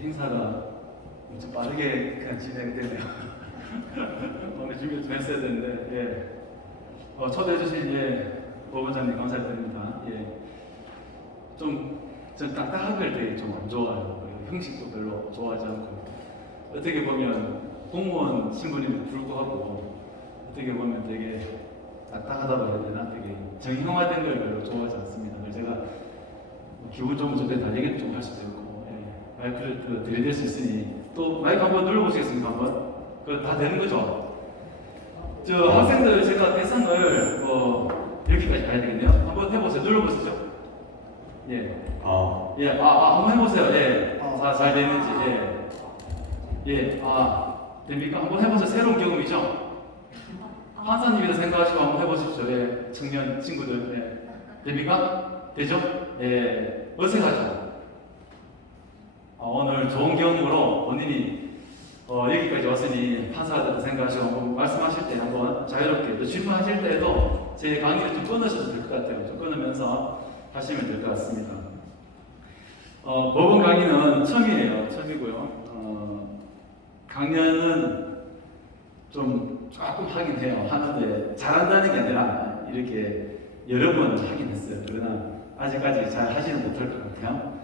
행사가 좀 빠르게 그냥 진행되네요. 오늘 준비 좀 했어야 되는데, 초대해주신 보건장님 감사드립니다. 전 딱딱한 걸 되게 좀 안 좋아해요. 형식도 별로 좋아하지 않고, 어떻게 보면 공무원 신분임에도 불구하고 어떻게 보면 되게 딱딱하다고 해야 되나, 되게 정형화된 걸 별로 좋아하지 않습니다. 그래서 제가 기분 좋으면 저때 달리기를 좀 할 수도 있고, 마이크를 들이댈 수 있으니 또 마이크 한번 눌러보시겠습니까? 한번? 그거 다 되는 거죠? 저 학생들 제가 대상을 여기까지 가야 되겠네요. 한번 해보세요. 눌러보시죠. 한번 해보세요. 잘 되는지. 됩니까? 한번 해보세요. 새로운 경험이죠? 판사님이라 생각하시고 한번 해보십시오. 청년 친구들. 됩니까? 되죠? 어색하죠? 오늘 좋은 경험으로 본인이 여기까지 왔으니 판사가 됐다 생각하시고 한번 말씀하실 때 한번 자유롭게 또 질문하실 때에도 제 강의를 좀 끊으셔도 될 것 같아요. 좀 끊으면서 하시면 될 것 같습니다. 법원 강의는 처음이고요. 강연은 좀 조금 하긴 해요. 하는데 잘한다는 게 아니라 이렇게 여러 번 하긴 했어요. 그러나 아직까지 잘 하지는 못할 것 같아요.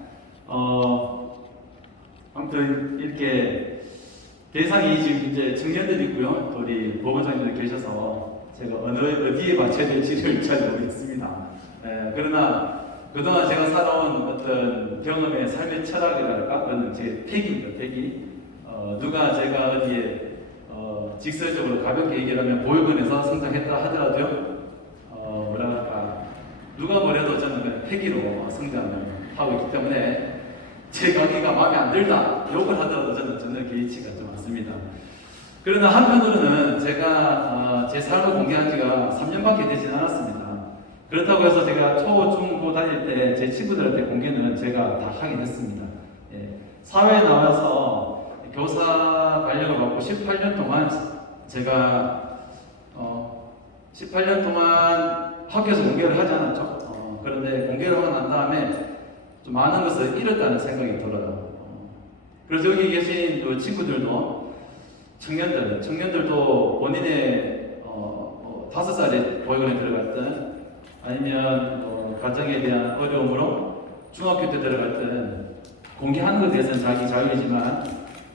아무튼 이렇게 대상이 지금 이제 청년들이 있고요. 또 우리 보건장님들 계셔서 제가 어디에 맞춰야 될지를 잘 모르겠습니다. 그러나 그동안 제가 살아온 어떤 경험의 삶의 철학이랄까, 그건 제 택입니다. 택이 누가 제가 어디에 직설적으로 가볍게 얘기를 하면 보육원에서 성장했다 하더라도요, 누가 뭐래도 저는 그냥 패기로 성장을 하고 있기 때문에 제 강의가 마음에 안 들다 욕을 하더라도 저는 전혀 개의치가 좀 않습니다. 그러나 한편으로는 제가 제 삶을 공개한 지가 3년밖에 되진 않았습니다. 그렇다고 해서 제가 초, 중, 고 다닐 때 제 친구들한테 공개는 제가 다 하긴 했습니다. 사회에 나와서 교사 발령을 받고 18년 동안 제가 18년 동안 학교에서 공개를 하지 않았죠. 그런데 공개를 하고 난 다음에 좀 많은 것을 잃었다는 생각이 들어요. 그래서 여기 계신 그 친구들도 청년들도 본인의 5살에 보육원에 들어갔든 아니면 가정에 대한 어려움으로 중학교 때 들어갔든 공개하는 것에 대해서는 자기 자유이지만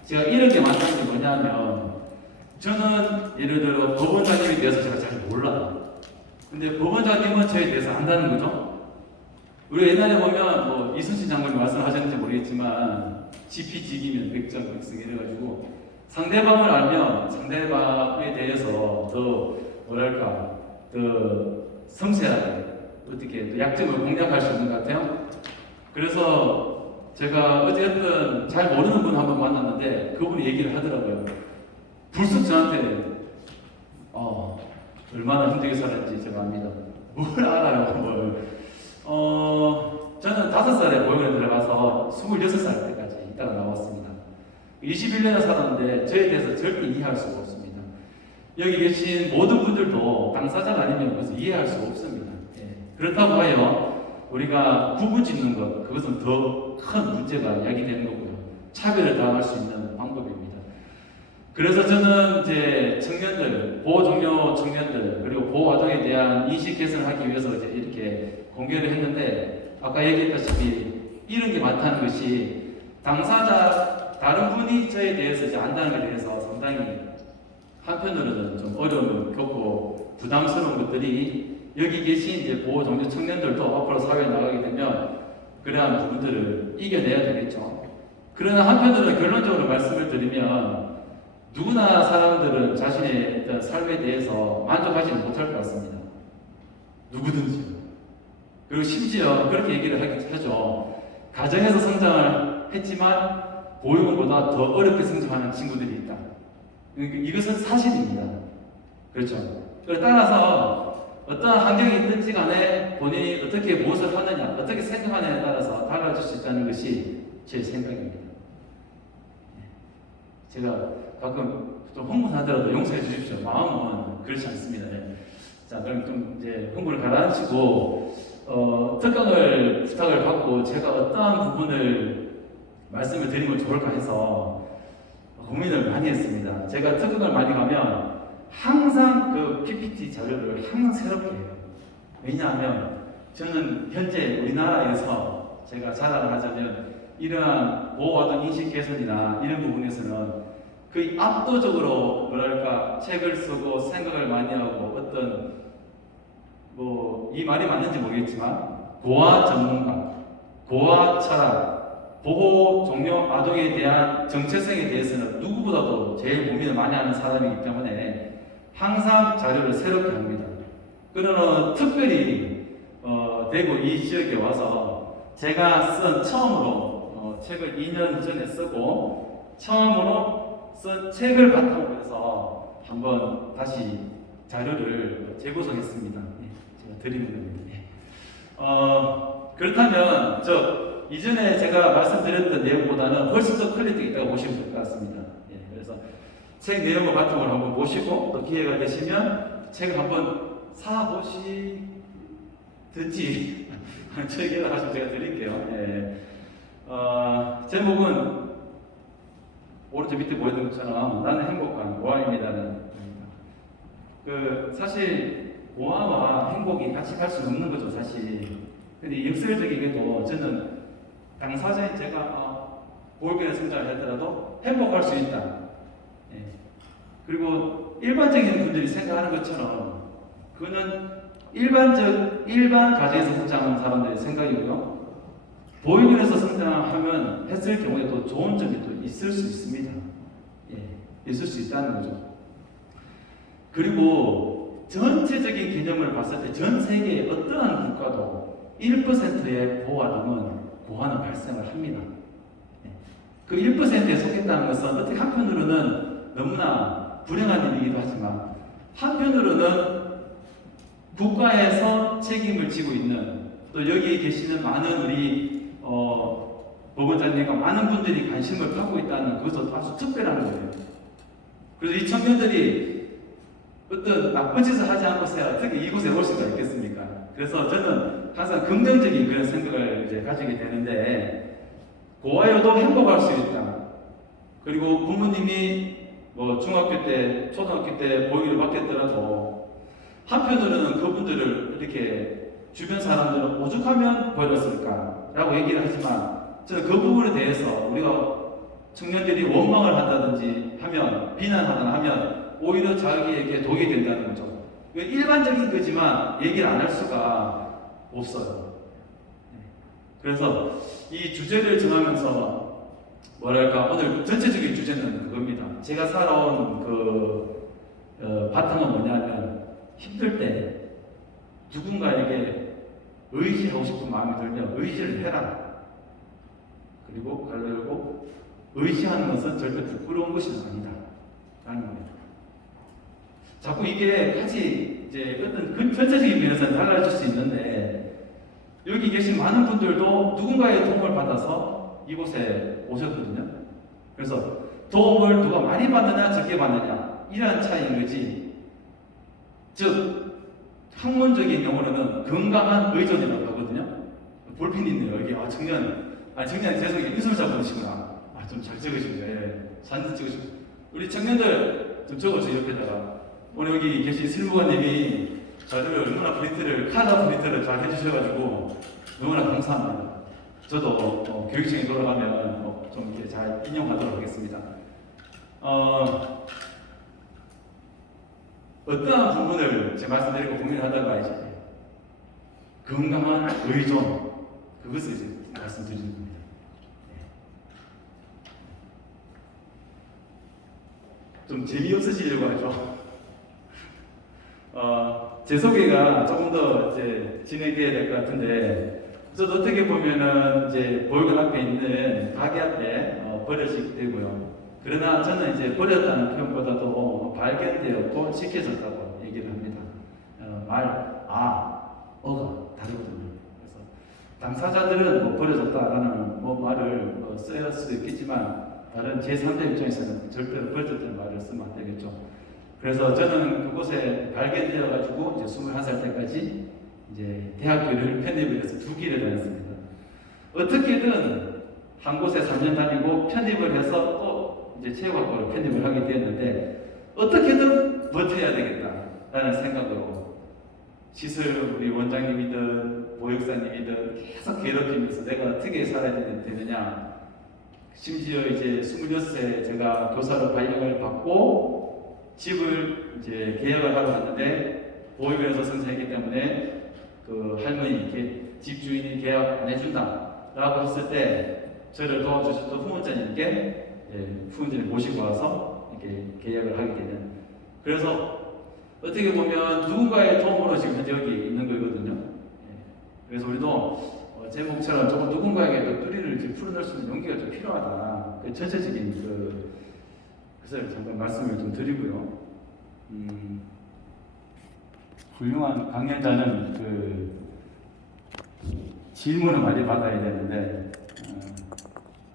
제가 잃은 게 많다는 게 뭐냐면 저는 예를 들어 법원장님에 대해서 제가 잘 몰라요. 근데 법원장님은 저에 대해서 안다는 거죠. 우리 옛날에 보면 이순신 장관이 말씀하셨는지 모르겠지만 지피지기면 백전백승 이래가지고 상대방을 알면 상대방에 대해서 더 섬세하게 어떻게 또 약점을 공략할 수 있는 것 같아요. 그래서 제가 어쨌든 잘 모르는 분 한 번 만났는데 그분이 얘기를 하더라고요. 불쑥 저한테 얼마나 힘들게 살았는지 제가 압니다. 뭘 알아요, 뭘. 저는 5살에 보육원에 들어가서 26살 때까지 있다가 나왔습니다. 21년을 살았는데 저에 대해서 절대 이해할 수가 없습니다. 여기 계신 모든 분들도 당사자가 아니면 그것을 이해할 수가 없습니다. 그렇다고 하여 우리가 구분 짓는 것, 그것은 더 큰 문제가 야기되는 거고요. 차별을 당할 수 있는 방법입니다. 그래서 저는 이제 청년들, 보호종료 청년들, 그리고 보호아동에 대한 인식 개선을 하기 위해서 이제 이렇게 공개를 했는데, 아까 얘기했다시피 이런 게 많다는 것이 다른 분이 저에 대해서 이제 안다는 것에 대해서 상당히 한편으로는 좀 어려움을 겪고 부담스러운 것들이 여기 계신 이제 보호종료 청년들도 앞으로 사회에 나가게 되면 그러한 부분들을 이겨내야 되겠죠. 그러나 한편으로는 결론적으로 말씀을 드리면 누구나 사람들은 자신의 어떤 삶에 대해서 만족하지는 못할 것 같습니다. 누구든지. 그리고 심지어 그렇게 얘기를 하죠. 가정에서 성장을 했지만 보육원보다 더 어렵게 성장하는 친구들이 있다. 이것은 사실입니다. 그렇죠. 따라서 어떤 환경이 있든지 간에 본인이 어떻게 무엇을 하느냐, 어떻게 생각하느냐에 따라서 달라질 수 있다는 것이 제 생각입니다. 제가 가끔 좀 흥분하더라도 용서해 주십시오. 마음은 그렇지 않습니다. 자, 그럼 좀 이제 흥분을 가라앉히고 특강을 부탁을 받고 제가 어떠한 부분을 말씀을 드리면 좋을까 해서 고민을 많이 했습니다. 제가 특강을 많이 가면 항상 그 PPT 자료를 항상 새롭게 해요. 왜냐하면 저는 현재 우리나라에서 제가 자랑을 하자면 이러한 보호아동 인식 개선이나 이런 부분에서는 거의 압도적으로 뭐랄까 책을 쓰고 생각을 많이 하고 어떤 뭐 이 말이 맞는지 모르겠지만 고아 전문가, 고아 철학, 보호 종료 아동에 대한 정체성에 대해서는 누구보다도 제일 고민을 많이 하는 사람이기 때문에 항상 자료를 새롭게 합니다. 그러나 특별히 대구 이 지역에 와서 제가 쓴 처음으로 책을 2년 전에 쓰고 처음으로 쓴 책을 바탕으로 해서 한번 다시 자료를 재구성했습니다. 제가 드리는 겁니다. 그렇다면 이전에 제가 말씀드렸던 내용보다는 훨씬 더 퀄리티가 있다고 보시면 될 것 같습니다. 그래서 책 내용을 바탕으로 한번 보시고 또 기회가 되시면 책을 한번 사보시든지 저에게 연락하시면 제가 드릴게요. 제목은 오른쪽 밑에 보이는 것처럼 나는 행복한 고아입니다는 사실 고아와 행복이 같이 갈 수는 없는 거죠, 사실. 근데 역설적이게도 저는 당사자인 제가 보육원에 성장을 했더라도 행복할 수 있다. 그리고 일반적인 분들이 생각하는 것처럼 그거는 일반 가정에서 성장하는 사람들의 생각이고요. 보육원에서 성장하면 했을 경우에 또 좋은 점이 또 있을 수 있습니다. 있을 수 있다는 거죠. 그리고 전체적인 개념을 봤을 때 전 세계의 어떠한 국가도 1%의 보호아동은 고아는 발생을 합니다. 그 1%에 속했다는 것은 어떻게 한편으로는 너무나 불행한 일이기도 하지만 한편으로는 국가에서 책임을 지고 있는 또 여기에 계시는 많은 우리 법원장님과 많은 분들이 관심을 갖고 있다는 그것도 아주 특별한 거예요. 그래서 이 청년들이 어떤 나쁜 짓을 하지 않고서야 어떻게 이곳에 올 수가 있겠습니까? 그래서 저는 항상 긍정적인 그런 생각을 이제 가지게 되는데 고아여도 행복할 수 있다. 그리고 부모님이 뭐 중학교 때, 초등학교 때 보육을 맡겼더라도 한편으로는 그분들을 이렇게 주변 사람들은 오죽하면 버렸을까? 라고 얘기를 하지만 저는 그 부분에 대해서 우리가 청년들이 원망을 한다든지 하면, 비난하거나 하면 오히려 자기에게 독이 된다는 거죠. 일반적인 거지만 얘기를 안 할 수가 없어요. 그래서 이 주제를 정하면서 뭐랄까 오늘 전체적인 주제는 그겁니다. 제가 살아온 바탕은 뭐냐면 힘들 때 누군가에게 의지하고 싶은 마음이 들면 의지를 해라. 그리고 갈로 열고 의지하는 것은 절대 부끄러운 것이 아니다. 라는 겁니다. 자꾸 이게 같이 이제 어떤 전체적인 면에서는 달라질 수 있는데 여기 계신 많은 분들도 누군가의 도움을 받아서 이곳에 오셨거든요. 그래서 도움을 누가 많이 받느냐 적게 받느냐 이러한 차이인 거지. 즉 학문적인 용어로는 건강한 의존이라고 하거든요. 볼펜 있네요. 여기 청년 죄송해요. 미술자분이시구나. 좀 잘 찍으시네. 사진 찍으시고 우리 청년들 좀 적어주세요. 옆에다가 오늘 여기 계신 실무관님이 저희들 얼마나 카라 프린트를 잘 해주셔가지고 너무나 감사합니다. 저도 교육청에 돌아가면 좀 이렇게 잘 인용하도록 하겠습니다. 어떠한 부분을 제 말씀드리고 고민하다가 이제 건강한 의존 그것을 이제 말씀드리는 겁니다. 좀 재미없으시려고 하죠. 제 소개가 조금 더 이제 진행돼야 될 것 같은데, 저도 어떻게 보면은 이제 보육원 앞에 있는 가게 앞에 버려지게 되고요. 그러나 저는 이제 버렸다는 표현보다도 발견되었고 지켜졌다고 얘기를 합니다. 어가 다르거든요. 그래서 당사자들은 버려졌다라는 말을 써야 수도 있겠지만 다른 제3자 입장에서는 절대로 버려졌다는 말을 쓰면 안 되겠죠. 그래서 저는 그곳에 발견되어 가지고 이제 21살 때까지 이제 대학교를 편입을 해서 2기를 다녔습니다. 어떻게든 한 곳에 3년 다니고 편입을 해서 또 이제 체육학과로 편입을 하게 되었는데 어떻게든 버텨야 되겠다라는 생각으로 시설 우리 원장님이든 보육사님이든 계속 괴롭히면서 내가 어떻게 살아야 되느냐. 심지어 이제 26세 제가 교사로 발령을 받고 집을 이제 계약을 하러 갔는데 보육원에서 선생이기 때문에 그 할머니 집주인이 계약 안 해준다라고 했을 때 저를 도와주셨던 후원자님께 후원자님 모시고 와서 이렇게 계약을 하게 되는. 그래서 어떻게 보면 누군가의 도움으로 지금 현재 여기 있는 거거든요. 그래서 우리도 제목처럼 조금 누군가에게 또 뿌리를 이렇게 풀어낼 수 있는 용기가 좀 필요하다. 그 전체적인 그것을 잠깐 말씀을 좀 드리고요. 훌륭한 강연자는 질문을 많이 받아야 되는데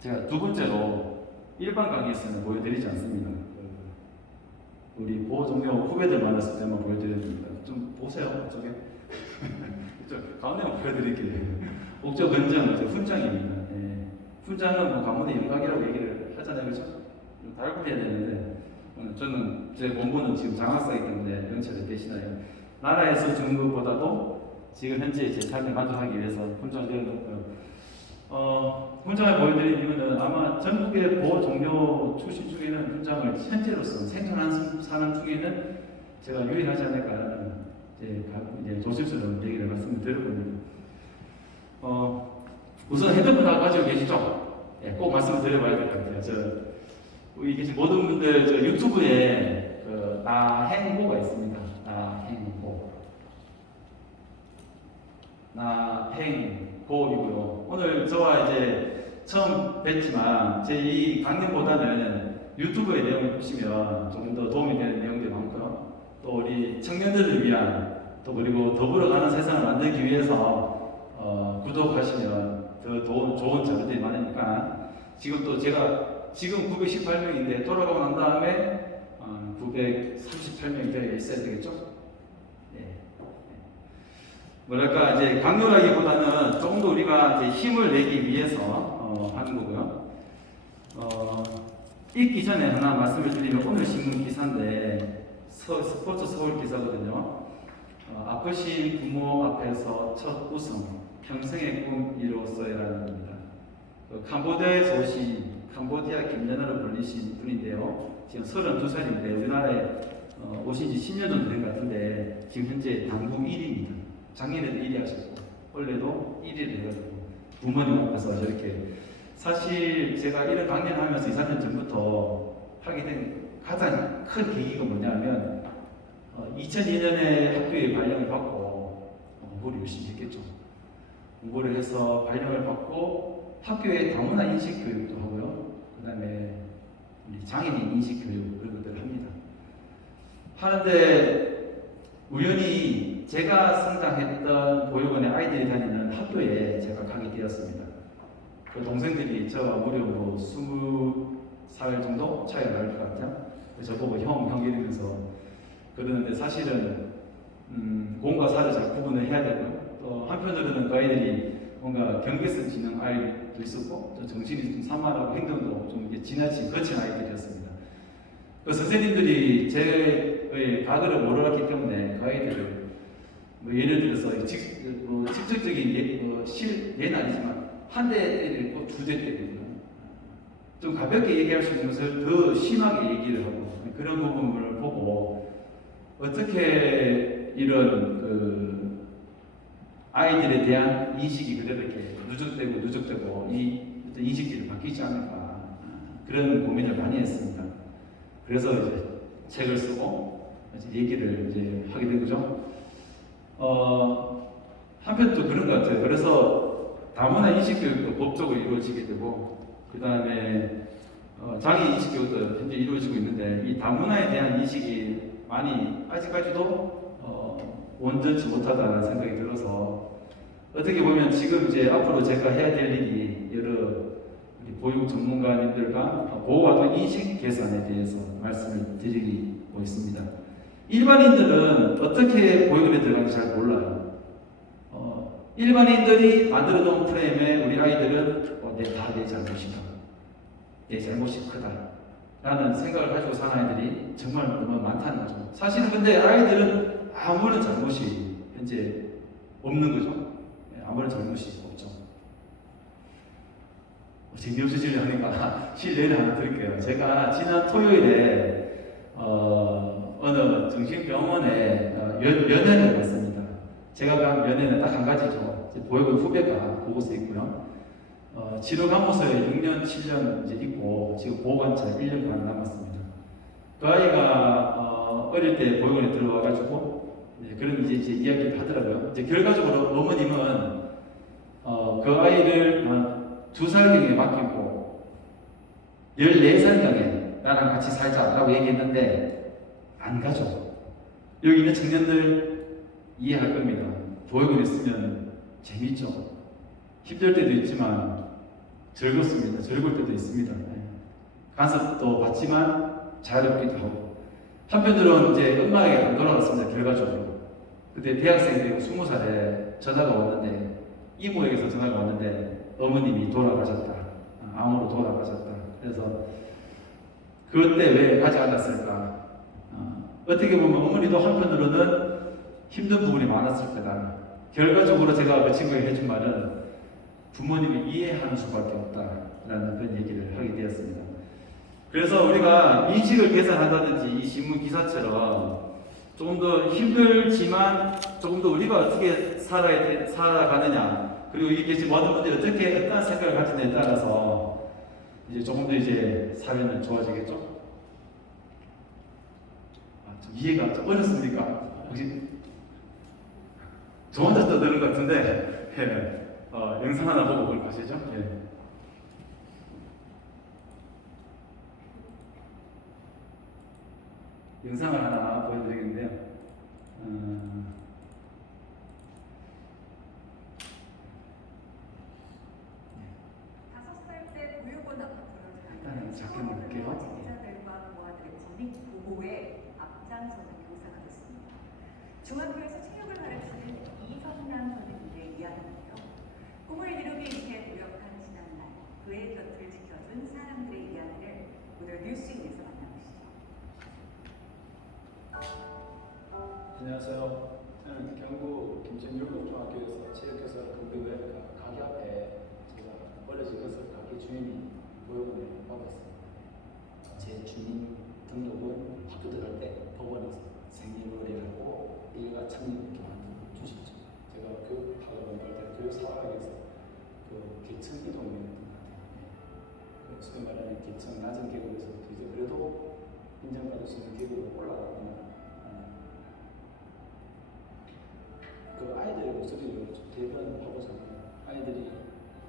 제가 두 번째로 일반 강의에서는 보여드리지 않습니다. 우리 보호종료 후배들 만났을 때만 보여드려야 됩니다. 좀 보세요, 저게. 가운데만 보여드릴게요. 목적 권장, 훈장입니다. 훈장은 뭐 가문의 영광이라고 얘기를 하잖아요, 그렇죠? 달고 해야 되는데 저는 제 본부는 지금 장학사이기 때문에 명찰을 대신하여 나라에서 준 것보다도 지금 현재 제 삶을 만족하기 위해서 훈장을 내어놓고요. 훈장을 보여드린 이유는 아마 전국의 보호종료 출신 중에는 훈장을 현재로서 생존하는 사람 중에는 제가 유일하지 않을까라는 이제 조심스러운 얘기를 말씀을 드렸거든요. 우선 핸드폰 다 가지고 계시죠? 꼭 말씀을 드려봐야 될 것 같아요. 여기 계신 모든 분들 유튜브에 나행보가 있습니다. 나행보이고요. 오늘 저와 이제 처음 뵀지만 제 이 강연보다는 유튜브의 내용을 보시면 조금 더 도움이 되는 내용들이 많고요. 또 우리 청년들을 위한 또 그리고 더불어가는 세상을 만들기 위해서 구독하시면 더 좋은 자료들이 많으니까 지금 또 제가 지금 918명인데 돌아가고 난 다음에 938명이 되어 있어야 되겠죠? 뭐랄까 이제 강요라기보다는 조금 더 우리가 이제 힘을 내기 위해서 하는 거고요. 읽기 전에 하나 말씀을 드리면 오늘 신문 기사인데 스포츠 서울 기사거든요. 아프신 부모 앞에서 첫 우승, 평생의 꿈 이루었어요라는 겁니다. 캄보디아에서 오신 캄보디아 김연아로 불리신 분인데요. 지금 32살인데 우리나라에 오신 지 10년 정도 된 것 같은데 지금 현재 당구 1위입니다. 작년에도 1위 하셨고 원래도 1위를 해가지고 부모님 앞에서 저렇게 사실 제가 이런 강연하면서 2, 3년 전부터 하게 된 가장 큰 계기가 뭐냐면 2002년에 학교에 발령을 받고 공부를 열심히 했겠죠. 공부를 해서 발령을 받고 학교에 다문화 인식 교육도 하고요. 그 다음에 장애인 인식 교육 그런 것들을 합니다. 하는데 우연히 제가 성장했던 보육원의 아이들이 다니는 학교에 제가 가게 되었습니다. 그 동생들이 저와 무려 20살 정도 차이가 날 것 같아요. 저보고 형 이러면서 그러는데 사실은 공과 사를 잘 구분을 해야 되고요. 또 한편으로는 그 아이들이 뭔가 경계성 지능 아이도 있었고 또 정신이 좀 산만하고 행동도 좀 지나친 거친 아이들이었습니다. 그 선생님들이 제 가거를 몰랐기 때문에 그 아이들을 뭐 예를 들어서 직접적인 예는 아니지만 한 대 때리고 2대 때리고 좀 가볍게 얘기할 수 있는 것을 더 심하게 얘기를 하고 그런 부분을 보고 어떻게 이런 아이들에 대한 인식이 그대로 이렇게 누적되고 이 인식들이 바뀌지 않을까 그런 고민을 많이 했습니다. 그래서 이제 책을 쓰고 이제 얘기를 이제 하게 된 거죠. 한편 또 그런 것 같아요. 그래서 다문화 인식 교육도 법적으로 이루어지게 되고 그 다음에 장애 인식 교육도 현재 이루어지고 있는데 이 다문화에 대한 인식이 많이 아직까지도 온전치 못하다는 생각이 들어서 어떻게 보면 지금 이제 앞으로 제가 해야 될 일이 여러 보육 전문가님들과 보호와도 인식 개선에 대해서 말씀을 드리고 있습니다. 일반인들은 어떻게 보육원에 들어가는지 잘 몰라요. 일반인들이 만들어 놓은 프레임에 우리 아이들은 다 내 잘못이다. 내 잘못이 크다. 라는 생각을 가지고 사는 아이들이 정말 너무 많다는 거죠. 사실은 근데 아이들은 아무런 잘못이 현재 없는 거죠. 아무런 잘못이 없죠. 재미없으시려 하니까 실례를 하나 드릴게요. 제가 지난 토요일에 어느 정신병원에 면회를 갔습니다. 제가 간 면회는 딱 한 가지죠. 보육원 후배가 보고서 있고요. 치료 간호소에 6년, 7년 이제 있고 지금 보호관찰 1년간 남았습니다. 그 아이가 어릴 때 보육원에 들어와가지고 그런 이제 이야기를 하더라고요. 이제 결과적으로 어머님은 그 아이를 2살경에 맡기고 14살경에 나랑 같이 살자라고 얘기했는데 안 가죠. 여기 있는 청년들 이해할 겁니다. 보육원에 있으면 재밌죠. 힘들 때도 있지만 즐겁습니다. 즐거울 때도 있습니다. 간섭도 받지만 자유롭기도 하고 한편으로는 이제 엄마에게 안 돌아갔습니다. 결과적으로 그때 대학생 되고 20살에 전화가 왔는데 이모에게서 전화가 왔는데 어머님이 돌아가셨다. 암으로 돌아가셨다. 그래서 그때 왜 가지 않았을까? 어떻게 보면 어머니도 한편으로는 힘든 부분이 많았을 거다. 결과적으로 제가 그 친구에게 해준 말은 부모님이 이해하는 수밖에 없다라는 그런 얘기를 하게 되었습니다. 그래서 우리가 인식을 개선한다든지 이 신문 기사처럼 조금 더 힘들지만 조금 더 우리가 어떻게 살아가느냐 그리고 여기 계신 모든 분들이 어떤 생각을 가지느냐에 따라서 이제 조금 더 이제 사회는 좋아지겠죠? 좀 이해가 좀 어렵습니까? 혹시 저 혼자 떠드는 것 같은데 영상 하나 보고 그걸 가시죠? 영상을 하나 보여드리겠는데요. 5살 때 보육원 아파트를 일단은 작게 볼게요. 재기자들과 부하들의 권익 보호에 앞장서는 교사가 됐습니다. 중학교에서 체육을 가르치는 이성남 선생님의 이야기인데요. 꿈을 이루기 위해 노력한 지난날 그의 곁을 지켜준 사람들의 이야기를 오늘 뉴스인에서 만나보시죠. 안녕하세요. 저는 경북 김천율곡중학교에서 체육교사로 근무해 가게 앞에 제가 어려지면서 가게 주인이 보육원을 받았습니다. 제 주민 등록은 학교 들어갈 때 법원에서 생년월일하고 일가 창립 이렇게 만들어 주셨죠. 제가 교육학을 공부할 때 교육 살아가기 위해서 그 계층 이동을 했던 것 같아요. 소위 말하는 계층 낮은 계급에서부터 이제 그래도 인정받을 수 있는 계급으로 올라가거나 그 아이들의 목소리를 좀 대변하고자 아이들이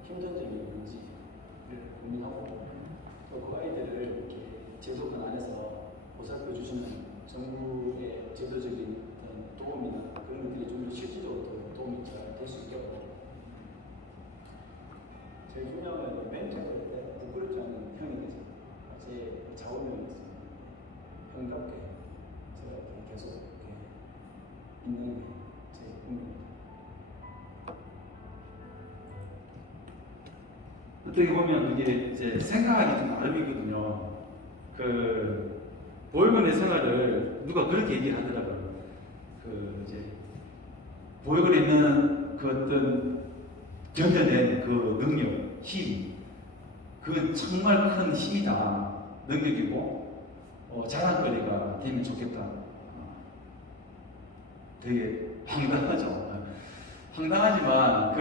힘든 점이 뭔지를 고민하고 또 그 아이들을 이렇게 제도권 안에서 보살펴 주시는 정부의 제도적인 어떤 도움이나 그런 것들이 좀 더 실질적으로 도움이 잘 될 수 있도록 제일 중요한 건 멘토 때 부끄럽지 않은 형이 되죠. 제 좌우명이 있습니다. 형답게 제가 계속 있는 게 어떻게 보면 이게 이제 생각하기 좀 나름이거든요. 그 보육원의 생활을 누가 그렇게 얘기를 하더라고요. 그 이제 보육원에 있는 그 어떤 견뎌낸 그 능력, 힘, 그건 정말 큰 힘이다, 능력이고 자랑거리가 되면 좋겠다. 되게 황당하죠. 황당하지만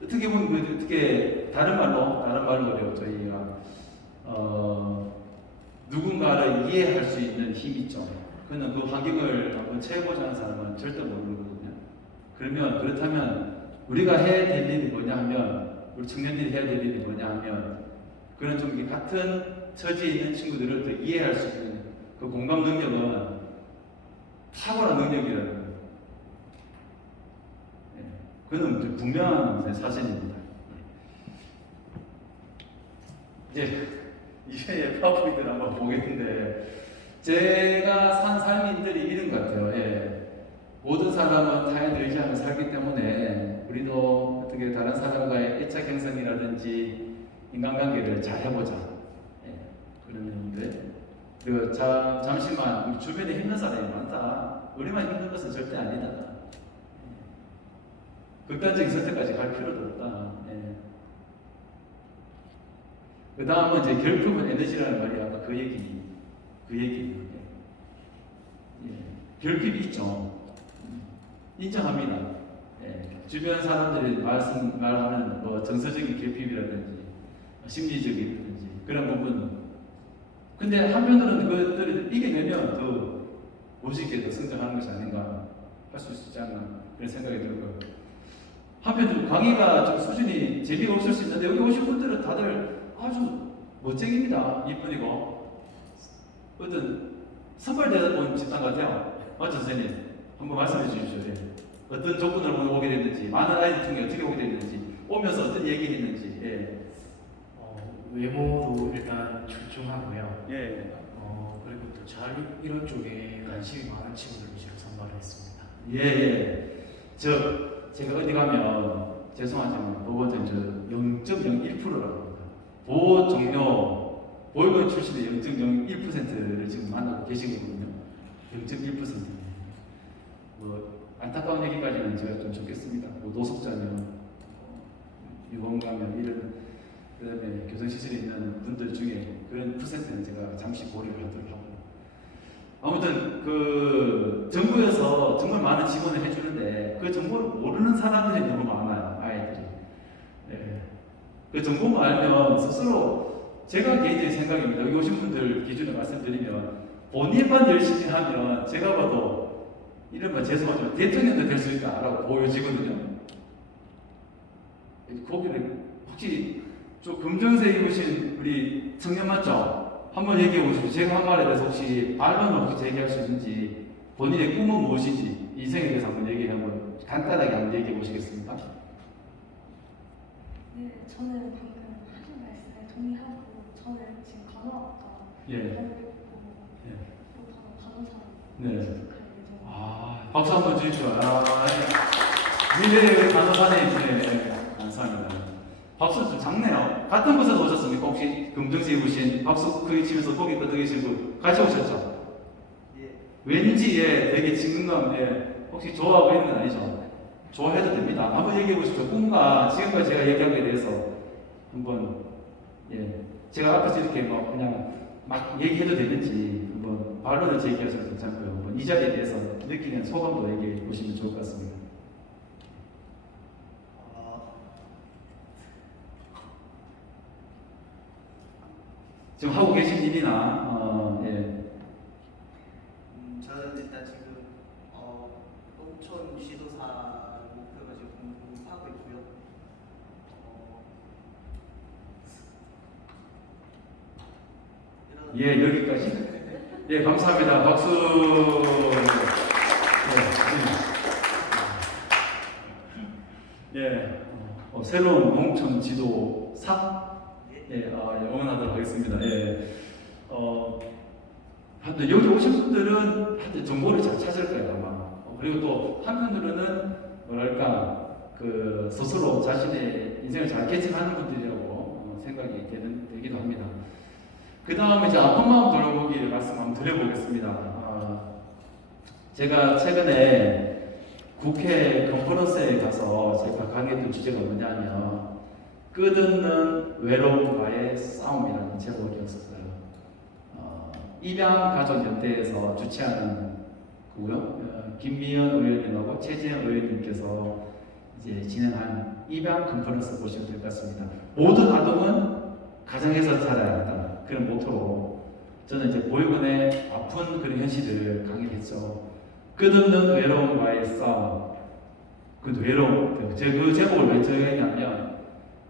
어떻게 보면 어떻게 다른 말로 그래요. 저희가 누군가를 이해할 수 있는 힘이 있죠. 그는 그 환경을 한번 채워보지 않은 사람은 절대 모르거든요. 그렇다면 우리가 해야 될 일이 뭐냐 하면 우리 청년들이 해야 될 일이 뭐냐 하면 그런 좀 같은 처지에 있는 친구들을 더 이해할 수 있는 그 공감 능력은 탁월한 능력이라는 거예요. 그건 분명한 사실입니다. 이제 이외에 파워포인트를 한번 보겠는데 제가 산 삶들이 이런 것 같아요. 모든 사람은 타인을 의지하며 살기 때문에 우리도 어떻게 다른 사람과의 애착 형성이라든지 인간관계를 잘 해보자. 예, 그런 의미인데 그리고 잠시만 우리 주변에 힘든 사람이 많다. 우리만 힘든 것은 절대 아니다. 예. 극단적인 선택까지 갈 필요도 없다. 예. 그 다음은 이제 결핍은 에너지라는 말이 아까 그 얘기. 예. 결핍이 있죠. 인정합니다. 예. 주변 사람들이 말하는 뭐 정서적인 결핍이라든지 심리적이라든지 그런 부분은 근데 한편으로는 그것들을 이겨내면 더 멋있게 더 성장하는 것이 아닌가 할 수 있지 않나 그런 생각이 들고요. 한편으로 강의가 좀 수준이 재미가 없을 수 있는데 여기 오신 분들은 다들 아주 멋쟁입니다. 이분이고 어떤 선발되다 본 집단 같아요. 맞죠 선생님? 한번 말씀해 주십시오. 예. 어떤 조건으로 오게 됐는지 많은 아이들 중에 어떻게 오게 됐는지 오면서 어떤 얘기했는지 예. 외모도 일단 출중하고요. 예. 그리고 또 잘 이런 쪽에 관심이 많은 친구들 위주로 선발을 했습니다. 예. 제가 어디 가면 죄송하지만 보건장 저 0.01%라고 합니다. 보육원 출신의 0.01%를 지금 만나고 계시거든요. 0.1%. 뭐 안타까운 얘기까지는 제가 좀 적겠습니다. 뭐 노숙자면 유흥 가면 이런 그다음에 교정시설에 있는 분들 중에 그런 퍼센트는 제가 잠시 고려를 하도록 하고 아무튼 그 정부에서 정말 많은 지원을 해주는데 그 정보를 모르는 사람들이 너무 많아요. 아이들이. 네. 그 정보만 알면 스스로 제가 개인적인 생각입니다. 여기 오신 분들 기준으로 말씀드리면 본인만 열심히 하면 제가 봐도 이른바 죄송하지만 대통령도 될 수 있다라고 보여지거든요. 거기는 혹시 좀 검정색 입으신 우리 청년 맞죠? 한번 얘기해 보시죠. 제가 한 말에 대해서 혹시 반론을 혹시 제기할 수 있는지 본인의 꿈은 무엇인지 인생에 대해서 한번 한번 간단하게 한번 얘기해 보시겠습니까? 네, 저는 방금 하신 말씀에 동의하고 저는 지금 간호학과 예. 다니고 있고 예. 간호사 네. 취직할 예정입니다. 아, 박수 한번 주십시오. 미래의 간호사네 있네. 감사합니다. 박수 좀 작네요. 같은 곳에서 오셨습니까? 혹시 금정씨 입으신 박수 크게 치면서 고개 끄덕이시고 같이 오셨죠? 예. 왠지 되게 친근감 혹시 좋아하고 있는 건 아니죠? 좋아해도 됩니다. 한번 얘기해 보십시오. 꿈과 지금까지 제가 얘기한 것에 대해서 한번 제가 앞에서 이렇게 막 얘기해도 되는지 한번 반론을 제기하셔도 괜찮고요. 한번 이 자리에 대해서 느끼는 소감도 얘기해 보시면 좋을 것 같습니다. 지금 하고 계신 일이나 저는 일단 지금 농촌 지도사 목표가 지금 공부하고 있고요. 여기까지. 감사합니다. 박수. 새로운 농촌 지도사 응원하도록 하겠습니다. 하여튼 여기 오신 분들은 하여튼 정보를 잘 찾을 거예요 아마. 그리고 또 한편으로는 뭐랄까 그 스스로 자신의 인생을 잘 개척하는 분들이라고 생각이 되기도 합니다. 그 다음에 이제 아픈 마음 돌보기를 말씀 한번 드려보겠습니다. 제가 최근에 국회 컨퍼런스에 가서 제가 강의했던 주제가 뭐냐면 끝없는 외로움과의 싸움이라는 제목이었었어요. 입양가족연대에서 주최하는 거고요. 김미연 의원님하고 최재현 의원님께서 이제 진행한 입양 컨퍼런스 보시면 될 것 같습니다. 모든 아동은 가정에서 살아야 한다. 그런 모토로 저는 이제 보육원의 아픈 그런 현실을 강의했죠. 끝없는 외로움과의 싸움. 그 외로움. 제가 그 제목을 왜 정했냐면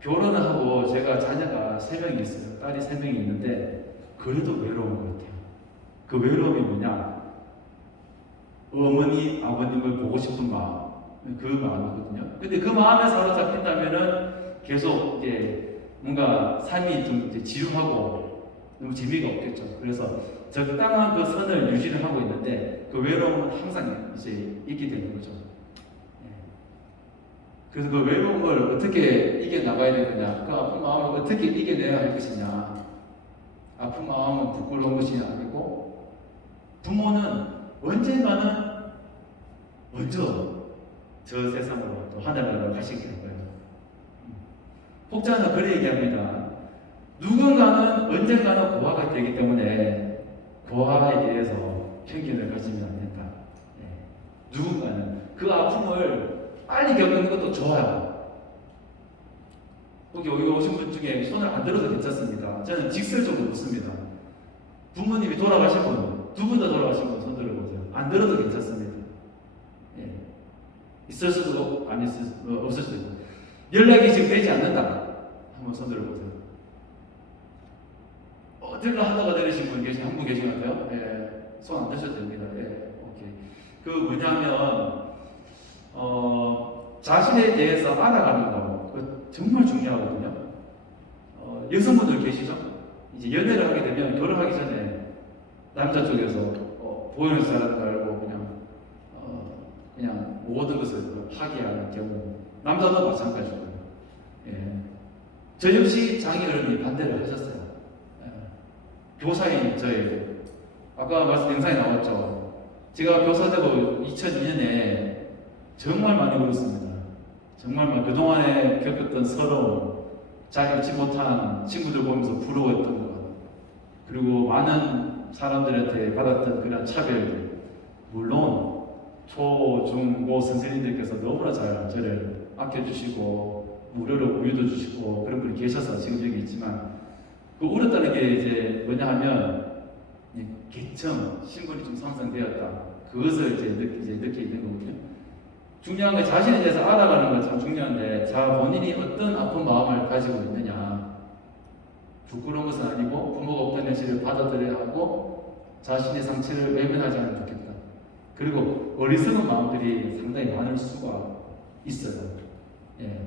결혼을 하고 제가 자녀가 3명이 있어요. 딸이 3명이 있는데 그래도 외로운 것 같아요. 그 외로움이 뭐냐? 어머니, 아버님을 보고 싶은 마음. 그 마음이거든요. 근데 그 마음에 사로잡힌다면은 계속 이제 뭔가 삶이 좀 이제 지루하고 너무 재미가 없겠죠. 그래서 적당한 그 선을 유지를 하고 있는데 그 외로움은 항상 이제 있게 되는 거죠. 예. 그래서 그 외로움을 어떻게 이겨 나가야 되느냐, 그 아픈 마음을 어떻게 이겨내야 할 것이냐. 아픈 마음은 부끄러운 것이 아니고 부모는 언젠가는 먼저 저 세상으로 또 하늘나라로 가시게 될 거예요. 혹자는 그래 얘기합니다. 누군가는 언젠가는 고아가 되기 때문에 고아에 대해서 편견을 가지면 안 된다. 예. 누군가는 그 아픔을 빨리 겪는 것도 좋아요. 여기 오신 분 중에 손을 안 들어도 괜찮습니다. 저는 직설적으로 묻습니다. 부모님이 돌아가신 분, 두 분 다 돌아가신 분 손 들어보세요. 안 들어도 괜찮습니다. 예. 있을 수도 안 있을 수도 없을 수도 있고 연락이 지금 되지 않는다. 한번 손 들어보세요. 들라 하다가 내리신 분 한 분 계신 것 같아요. 예. 손 안 드셔도 됩니다. 예. 오케이. 그 뭐냐면 자신에 대해서 알아가는 거 정말 중요하거든요. 여성분들 계시죠? 이제 연애를 하게 되면 결혼하기 전에 남자 쪽에서 보이는 사람도 알고 그냥 모든 것을 파기하는 경우 남자도 마찬가지고요. 예. 저 역시 장인어른이 반대를 하셨어요. 예. 교사인 저에게 아까 말씀 영상에 나왔죠. 제가 교사되고 2002년에 정말 많이 울었습니다. 정말 그동안에 겪었던 서러움, 잘 잊지 못한 친구들 보면서 부러웠던 것, 그리고 많은 사람들한테 받았던 그런 차별들, 물론 초, 중, 고 선생님들께서 너무나 잘 저를 아껴주시고 무료로 우유도 주시고 그런 분이 계셔서 지금 여기 있지만 그 울었다는 게 이제 뭐냐 하면 계층, 신분이 좀 상승되었다. 그것을 이제 느끼게 있는 거거든요. 중요한 건 자신에 대해서 알아가는 건 참 중요한데 본인이 어떤 아픈 마음을 가지고 있느냐. 부끄러운 것은 아니고 부모가 없던 현실을 받아들여야 하고 자신의 상처를 외면하지 않으면 좋겠다. 그리고 어리석은 마음들이 상당히 많을 수가 있어요. 예.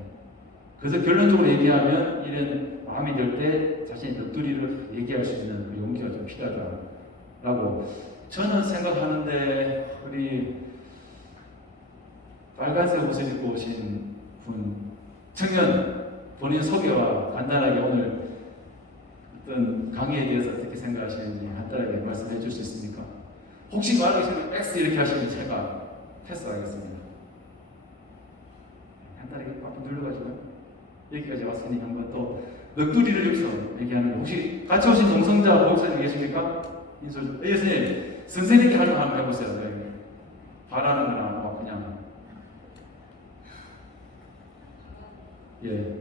그래서 결론적으로 얘기하면 이런 마음이 들 때 자신의 넋두리를 얘기할 수 있는 그 용기가 좀 필요하다라고 저는 생각하는데 우리 빨간색 옷을 입고 오신 분 청년 본인 소개와 간단하게 오늘 어떤 강의에 대해서 어떻게 생각하시는지 간단하게 말씀해 줄 수 있습니까? 혹시 말하기 싫으면 X 이렇게 하시면 제가 패스하겠습니다. 간단하게 한번 눌러가지고요. 여기까지 왔으니 한번 또 넋두리를 여기서 얘기하는 혹시 같이 오신 동성자 목사님 계십니까? 인솔 예수님 선생님께 할 말 한번 해보세요. 네. 바라는 거나 그냥 예.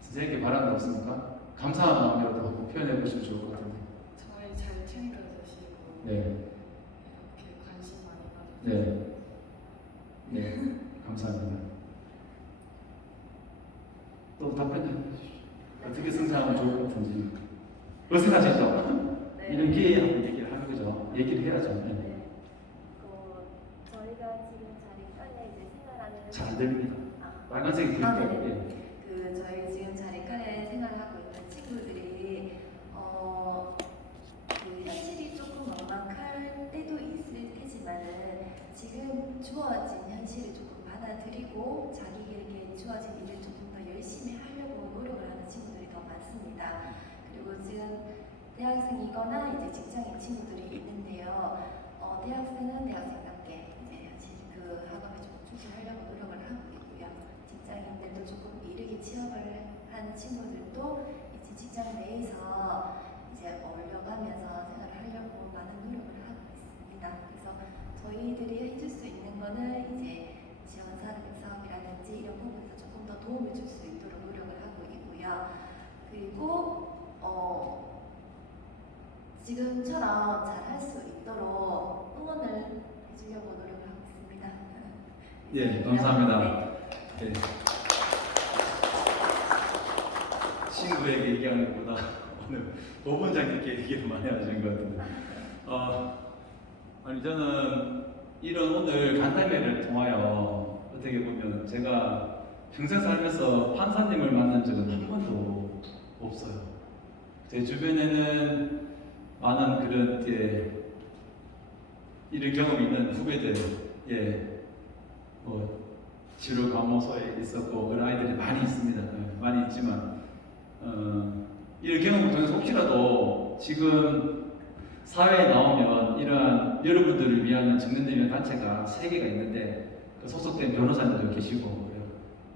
선생님께 바라는 거 없습니까? 감사한 마음으로 한번 표현해 보시면 좋을 것 같은데. 저희 잘 챙겨주시고 네. 이렇게 관심 많이 가져주시고 네. 네. 감사합니다. 또 답변해 주십시오. 어떻게 성장하면 좋을 것 같은지. 어색하시죠? 네. 이런 기회에 한번 얘기를 하는 거죠. 얘기를 해야죠. 네. 네. 저희가 지금 자리간에 이제 생활하는 잘 안 들립니다. 아, 빨간색이 네. 들릴까요? 예. 저희 지금 자리간에 생활하고 있는 친구들이 현실이 조금 막막할 때도 있을 테지만은 지금 주어진 현실을 조금 받아들이고 자기에게 주어진 일을 조금 더 열심히 하려고 노력을 하는 친구들이 더 많습니다. 그리고 지금 대학생이거나 이제 직장인 친구들이 있는데요. 대학생은 대학생답게 이제 그 학업에 좀 충실하려고 노력을 하고 있고요. 직장인들도 조금 이르게 취업을 한 친구들도 이제 직장 내에서 이제 어울려가면서 생활을 하려고 많은 노력을 하고 있습니다. 그래서 저희들이 해줄 수 있는 거는 이제 지원 사업이라든지 이런 부분에서 조금 더 도움을 줄 수 있도록 노력을 하고 있고요. 그리고 지금처럼 잘 할 수 있도록 응원을 해주려고 노력을 하고 있습니다. 예, 감사합니다. 네. 네. 친구에게 얘기하는 것보다 오늘 보본장님께 얘기를 많이 하시는 것 같은데. 아니 저는 이런 오늘 간담회를 통하여 어떻게 보면 제가 평생 살면서 판사님을 만난 적은 한 번도 없어요. 제 주변에는 많은 그런 이런 경험이 있는 후배들, 뭐 치료 감호소에 있었고 그런 아이들이 많이 있습니다. 많이 있지만 이런 경험을 통해서 혹시라도 지금 사회에 나오면 이러한 여러분들을 위한 청년들을 위한 단체가 3개가 있는데 그 소속된 변호사님도 계시고 그래요.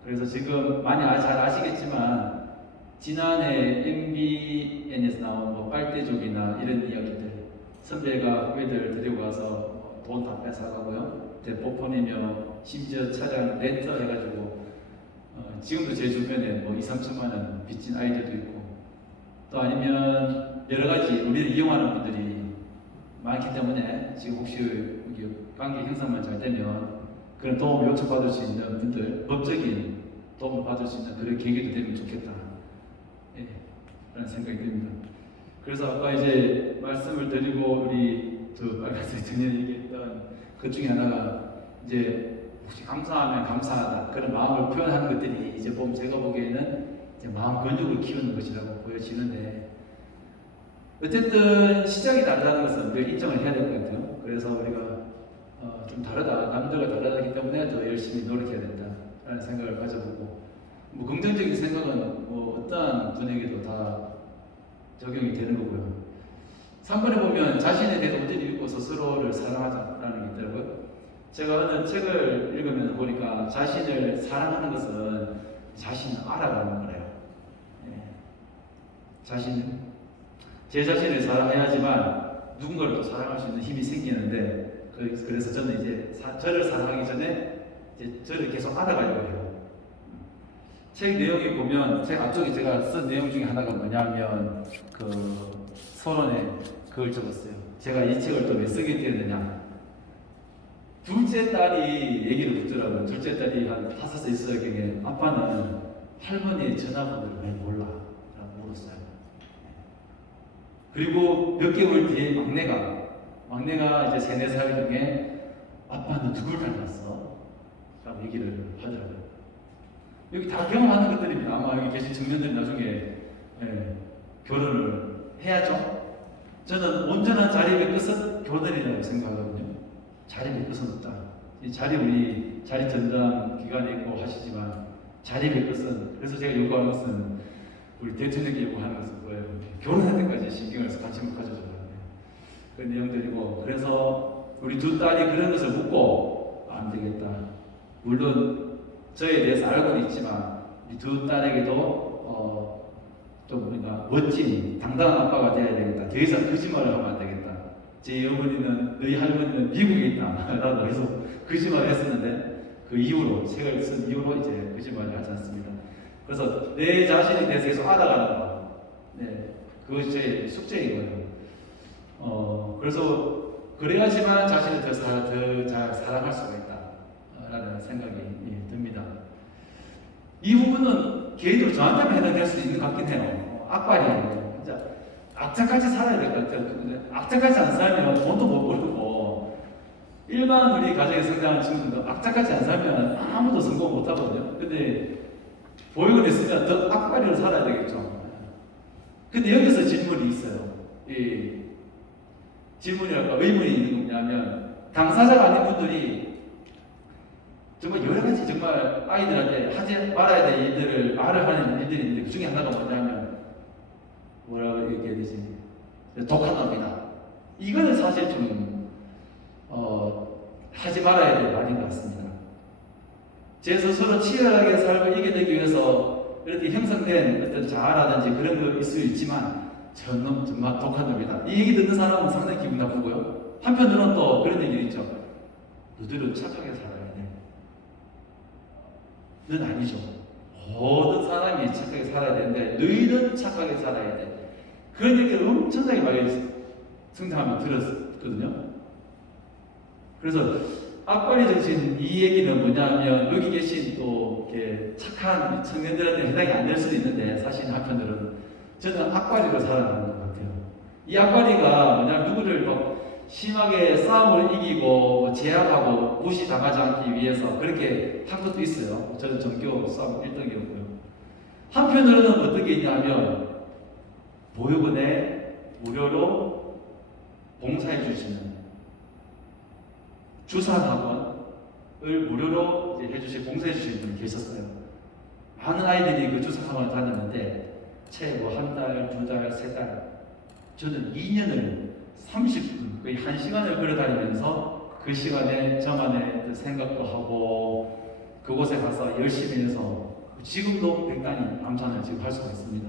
그래서 지금 많이 잘 아시겠지만 지난해 MBN에서 나온 뭐 빨대족이나 이런 이야기들 선배가 후배들 데리고 가서 돈 다 뺏어가고요. 대포폰이며 심지어 차량 렌트 해가지고 지금도 제 주변에 뭐 2, 3천만 원 빚진 아이들도 있고 또 아니면 여러 가지 우리를 이용하는 분들이 많기 때문에 지금 혹시 여기 관계 형성만 잘 되면 그런 도움을 요청받을 수 있는 분들 법적인 도움을 받을 수 있는 그런 계기도 되면 좋겠다 라는 생각이 듭니다. 그래서 아까 이제 말씀을 드리고 우리 저 빨간색 청년이 얘기했던 그 중에 하나가 이제 혹시 감사하면 감사하다 그런 마음을 표현하는 것들이 이제 보면 제가 보기에는 이제 마음 근육을 키우는 것이라고 보여지는데 어쨌든 시작이 다르다는 것은 늘 인정을 해야 될 것 같아요. 그래서 우리가 좀 다르다 남들과 다르기 때문에 더 열심히 노력해야 된다라는 생각을 가져보고 뭐 긍정적인 생각은 뭐 어떠한 분에게도 다 적용이 되는 거고요. 3번에 보면 자신에 대해서 온전히 읽고 스스로를 사랑하자라는 게 있더라고요. 제가 어느 책을 읽으면서 보니까 자신을 사랑하는 것은 자신을 알아가는 거래요. 제 자신을 사랑해야지만 누군가를 또 사랑할 수 있는 힘이 생기는데 그래서 저는 이제 저를 사랑하기 전에 이제 저를 계속 알아가려고 해요. 책 내용에 보면 책 앞쪽에 제가 쓴 내용 중에 하나가 뭐냐면 그 서론에 그걸 적었어요. 제가 이 책을 또 왜 쓰게 되었느냐. 둘째 딸이 얘기를 듣더라고요. 둘째 딸이 한 5살 있어요. 경에 아빠는 할머니의 전화번호를 왜 몰라? 라고 물었어요. 그리고 몇 개월 뒤에 막내가 이제 3, 4살 중에 아빠는 누굴 닮았어? 라고 얘기를 하더라고요. 여기 다 경험하는 것들입니다. 아마 여기 계신 청년들 나중에 결혼을 해야죠. 저는 온전한 자립의 끝은 결혼이라고 생각하거든요. 자립의 끝은 없다. 이 자립 전담 기관에 있고 하시지만 자립의 끝은 그래서 제가 요구하는 것은 우리 대통령이 요구하는 것은 뭐예요? 결혼할 때까지 신경을 관심을 가져줘라. 그 내용들이고 그래서 우리 두 딸이 그런 것을 묻고 안 되겠다. 물론 저에 대해서 알고는 있지만 이 두 딸에게도 좀 뭔가 멋진 당당한 아빠가 돼야 되겠다. 더 이상 거짓말을 하면 안 되겠다. 너희 할머니는 미국에 있다. 라고 계속 거짓말을 했었는데 그 이후로 책을 쓴 이후로 이제 거짓말을 하지 않습니다. 그래서 내 자신에 대해서 계속 알아가는 거. 그것이 제 숙제인 거예요. 그래서 그래야지만 자신을 더 잘 사랑할 수가 있다라는 생각이 듭니다. 이 부분은 개인적으로 저한테만 해당될 수 있는 것 같긴 해요. 악발이에요. 진짜 악착같이 살아야 될 것 같아요. 근데 악착같이 안 살면 돈도 못 벌고 일반 우리 가정에 성장하는 친구들도 악착같이 안 살면 아무도 성공 못 하거든요. 근데 보육을 했으면 더 악발이로 살아야 되겠죠. 근데 여기서 질문이 있어요. 질문이랄까 의문이 있는 거 뭐냐면 당사자가 아닌 분들이 정말 여러 가지 정말 아이들한테 하지 말아야 될 일들을 말을 하는 일들이 있는데 그 중에 하나가 뭐냐면 뭐라고 얘기해야 되지? 독한 놈이다. 이거는 사실 좀 하지 말아야 될 말인 것 같습니다. 제 스스로 치열하게 삶을 이겨내기 위해서 이렇게 형성된 어떤 자아라든지 그런 거 있을 수 있지만 저놈 정말 독한 놈이다. 이 얘기 듣는 사람은 상당히 기분 나쁘고요. 한편으로는 또 그런 얘기 있죠. 너희들은 착하게 살아야 돼. 는 아니죠. 모든 사람이 착하게 살아야 되는데 너희는 착하게 살아야 돼. 그런 얘기를 엄청나게 많이 성장하면 들었거든요. 그래서 악바리 정신 이 얘기는 뭐냐면 여기 계신 또 이렇게 착한 청년들한테 해당이 안 될 수도 있는데 사실 한편으로는 저는 악바리로 살아가는 것 같아요. 이 악바리가 뭐냐면 누구를 뭐 심하게 싸움을 이기고 제압하고 무시당하지 않기 위해서 그렇게 한 것도 있어요. 저는 전교 싸움 1등이었고요. 한편으로는 어떤 게 있냐면 보육원에 무료로 봉사해 주시는 주산학원을 무료로 이제 해주실 봉사해 주신 분이 계셨어요. 많은 아이들이 그 주산학원을 다녔는데 채 뭐 한 달, 두 달, 세 달, 저는 2년을 30분 거의 1시간을 걸어다니면서 그 시간에 저만의 그 생각도 하고 그곳에 가서 열심히 해서 지금도 100단위 암산을 지금 할 수가 있습니다.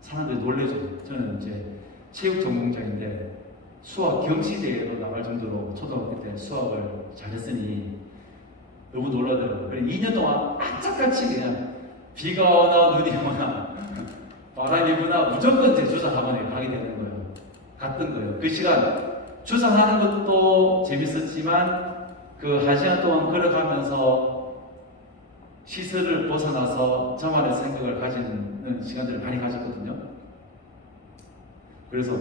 사람들이 놀래죠. 저는 이제 체육 전공자인데 수학 경시대회로 나갈 정도로 초등학교 때 수학을 잘했으니 너무 놀라더라고요. 그래서 2년 동안 악착같이 그냥 비가 오나 눈이 오나 바람이 부나 무조건 제 주산학원에 가게 되는 거예요. 갔던 거예요. 그 시간 주산하는 것도 재밌었지만 그 1시간 동안 걸어가면서 시설을 벗어나서 저만의 생각을 가지는 시간들을 많이 가졌거든요. 그래서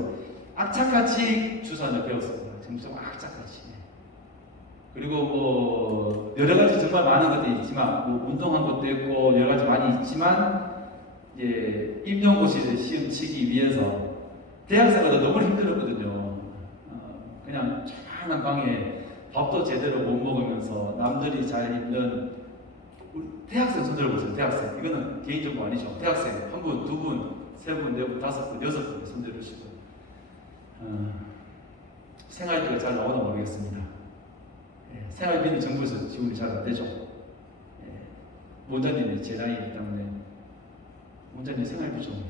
악착같이 주산을 배웠습니다. 정말 악착같이. 그리고 뭐 여러 가지 정말 많은 것들이 있지만 뭐 운동한 것도 있고 여러 가지 많이 있지만 이제 임용고시를 시험 치기 위해서 대학생활도 너무 힘들었거든요. 그냥 조만한 방에 밥도 제대로 못 먹으면서 남들이 잘 입는 대학생 손들어 보세요. 대학생. 이거는 개인정보 아니죠. 대학생 한 분, 두 분, 세 분, 네 분, 다섯 분, 여섯 분 손들어 보시고 생활비가 잘 나오나 모르겠습니다. 예, 생활비는 정부에서 지원이 잘 안 되죠. 예, 원장님이 제 나이이기 때문에 원장님 생활비 좀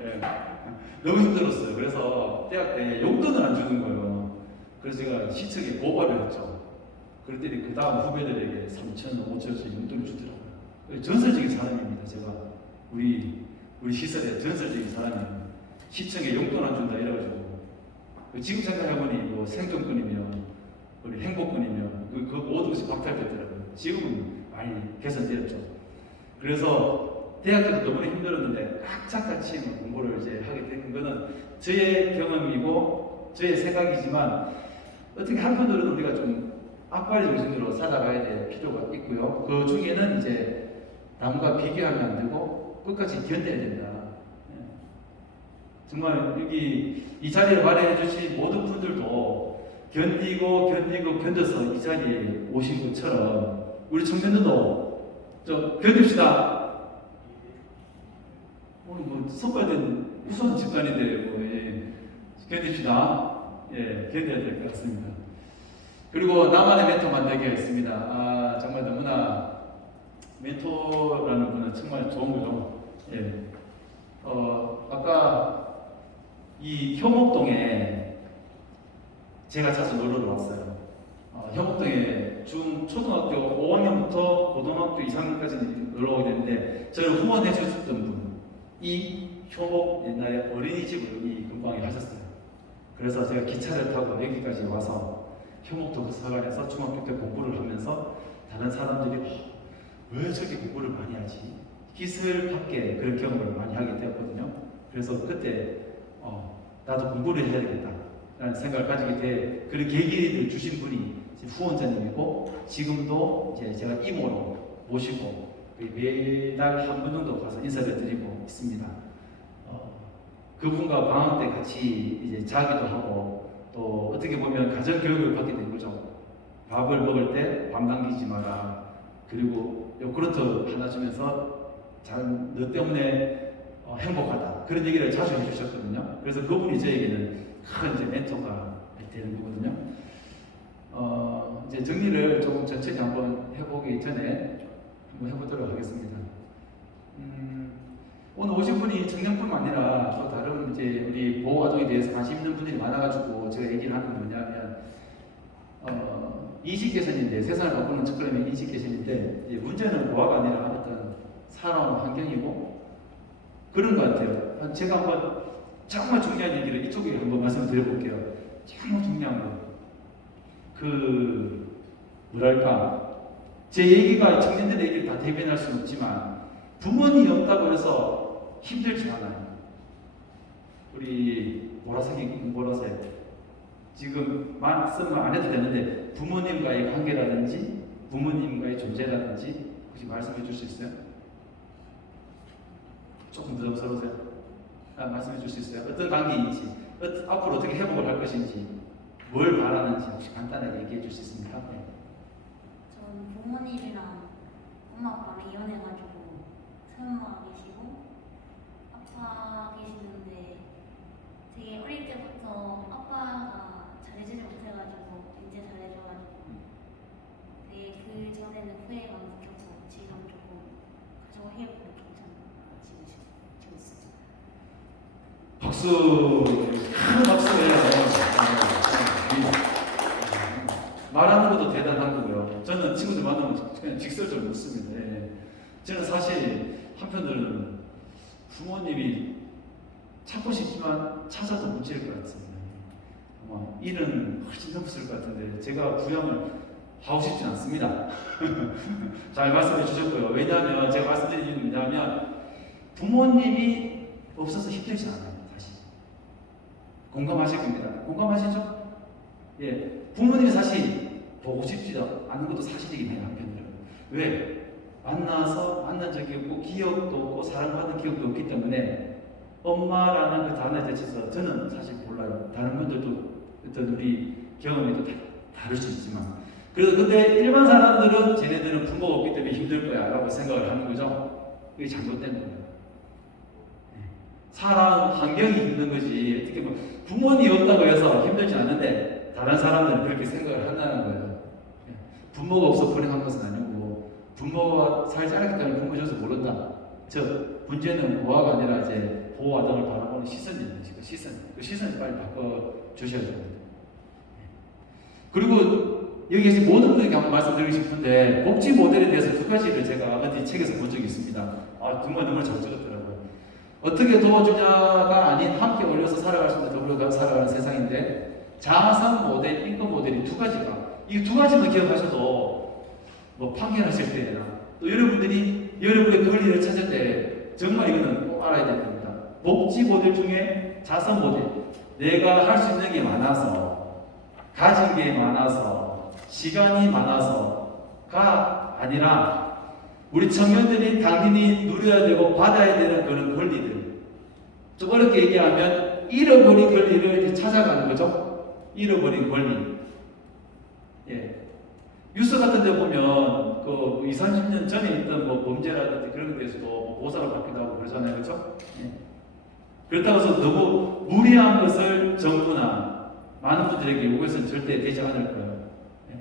예, 너무 힘들었어요. 그래서 대학 때 용돈을 안 주는 거예요. 그래서 제가 시청에 고발을 했죠. 그랬더니 그 다음 후배들에게 3,000원, 5,000원씩 용돈을 주더라고요. 전설적인 사람입니다. 제가 우리 시설에 전설적인 사람이에요. 시청에 용돈 안 준다 이래가지고 지금 생각해보니 뭐 생존권이며 우리 행복권이며 그 모든 것이 박탈됐더라고요. 지금은 많이 개선되었죠. 그래서 대학 때도 너무 힘들었는데 악착같이 공부를 이제 하게 된 거는 저의 경험이고 저의 생각이지만 어떻게 한편으로는 우리가 좀 악바리 정신으로 살아가야 될 필요가 있고요. 그 중에는 이제 남과 비교하면 안 되고 끝까지 견뎌야 된다. 정말 여기 이 자리에 마련해 주신 모든 분들도 견뎌서 이 자리에 오신 것처럼 우리 청년들도 좀 견딥시다. 오늘 뭐 선발된 우수한 집단인데 뭐 견딥시다. 예, 견뎌야 될 것 같습니다. 그리고 나만의 멘토 만들기가 있습니다. 정말 너무나 멘토라는 분은 정말 좋은 거죠. 예. 아까 이 효목동에 제가 자주 놀러 왔어요. 효목동에 초등학교 5학년부터 고등학교 2학년까지 놀러 오게 됐는데 저를 후원해 주셨던 분이 효목 옛날에 어린이집을 이 근방에 하셨어요. 그래서 제가 기차를 타고 여기까지 와서 효목동 서간에서 중학교 때 공부를 하면서 다른 사람들이 왜 저렇게 공부를 많이 하지? 기술 밖에 그런 경험을 많이 하게 되었거든요. 그래서 그때 나도 공부를 해야 되겠다라는 생각을 가지게 돼 그런 계기를 주신 분이 후원자님이고 지금도 이제 제가 이모로 모시고 매달 한 번 정도 가서 인사를 드리고 있습니다. 그분과 방학 때 같이 이제 자기도 하고 또 어떻게 보면 가정 교육을 받게 된 거죠. 밥을 먹을 때 밥 남기지 마라. 그리고 요구르트 하나 주면서 너 때문에 행복하다. 그런 얘기를 자주 해주셨거든요. 그래서 그분이 저에게는 큰 이제 멘토가 되는 거거든요. 이제 정리를 조금 천천히 한번 해보기 전에 한번 해보도록 하겠습니다. 오늘 오신 분이 청년뿐만 아니라 또 다른 이제 우리 보호아동에 대해서 관심 있는 분들이 많아가지고 제가 얘기를 하는 건 뭐냐면 인식 개선인데 세상을 바꾸는 첫걸음이 인식 개선인데 이제 문제는 보호가 아니라 어떤 살아온 환경이고 그런 것 같아요. 제가 한번 정말 중요한 얘기를 이쪽에 한번 말씀드려볼게요. 정말 중요한 거. 뭐랄까 제 얘기가 청년들의 얘기를 다 대변할 수는 없지만 부모님이 없다고 해서 힘들지 않아요. 우리 보라색 지금 말씀을 안 해도 되는데 부모님과의 관계라든지 부모님과의 존재라든지 혹시 말씀해 줄 수 있어요? 조금 부담스러우세요? 말씀해 줄 수 있어요? 어떤 관계인지 앞으로 어떻게 회복을 할 것인지, 뭘 바라는지 혹시 간단하게 얘기해 줄 수 있습니까? 네. 전 부모님이랑 엄마 아빠랑 이혼해가지고 새엄마가 계시고 아빠 계시는데 되게 어릴 때부터 아빠가 잘해주지 못해가지고 이제 잘해줘가지고 되게 그 전에는 후회가 느껴서 지금 조금 가정 회복을 괜찮아 지고 있습니다. 박수, 큰 박수예요. 말하는 것도 대단한 거고요. 저는 친구들 만나면 그냥 직설적으로 묻습니다. 예. 저는 사실 한편으로는 부모님이 찾고 싶지만 찾아도 못 지을 것 같습니다. 아마 일은 훨씬 힘들 것 같은데 제가 부양을 하고 싶진 않습니다. 잘 말씀해 주셨고요. 왜냐하면 제가 말씀드린 이유는 뭐냐면 부모님이 없어서 힘들지 않아요. 사실 공감하실 겁니다. 공감하시죠? 예, 부모님이 사실 보고 싶지도 않은 것도 사실이긴 해요. 한편으로는. 왜? 만난 적이 없고 기억도 없고 사랑받은 기억도 없기 때문에 엄마라는 그 단어에 대해서 저는 사실 몰라요. 다른 분들도 어떤 우리 경험이 또 다를 수 있지만 그래서 근데 일반 사람들은 쟤네들은 부모가 없기 때문에 힘들 거야 라고 생각을 하는 거죠. 그게 잘못된 거예요. 사람 환경이 힘든 거지 어떻게 보면 부모님이 없다고 해서 힘들지 않은데 다른 사람들은 그렇게 생각을 한다는 거예요. 부모가 없어 불행한 것은 아니고 부모가 살지 않았기 때문에 부모 줘서 모른다. 즉 문제는 고아가 아니라 이제 보호 아동을 바라보는 시선입니다. 그 시선 빨리 바꿔 주셔야 됩니다. 그리고 여기에서 모든 분들에게 한번 말씀드리고 싶은데 복지 모델에 대해서 두 가지를 제가 어디 책에서 본 적이 있습니다. 아 정말 너무 잘 적었더라고요. 어떻게 도와주냐가 아닌 함께 어울려서 살아갈 수 있는 더불어 살아가는 세상인데 자선 모델, 인권 모델이 두 가지가 이 두 가지만 기억하셔도 뭐 판결하실 때나 또 여러분들이 여러분의 권리를 찾을 때 정말 이거는 꼭 알아야 됩니다. 복지 모델 중에 자선 모델 내가 할 수 있는 게 많아서 가진 게 많아서 시간이 많아서가 아니라 우리 청년들이 당연히 누려야 되고 받아야 되는 그런 권리들 좀 어렵게 얘기하면 잃어버린 권리를 찾아가는 거죠. 잃어버린 권리. 예. 뉴스 같은 데 보면 그 20, 30년 전에 있던 뭐 범죄라든지 그런 데서도 뭐 보상을 받기도 하고 그러잖아요. 그렇죠? 예. 그렇다고 해서 너무 무리한 것을 정부나 많은 분들에게 요구해서는 절대 되지 않을 거예요. 예.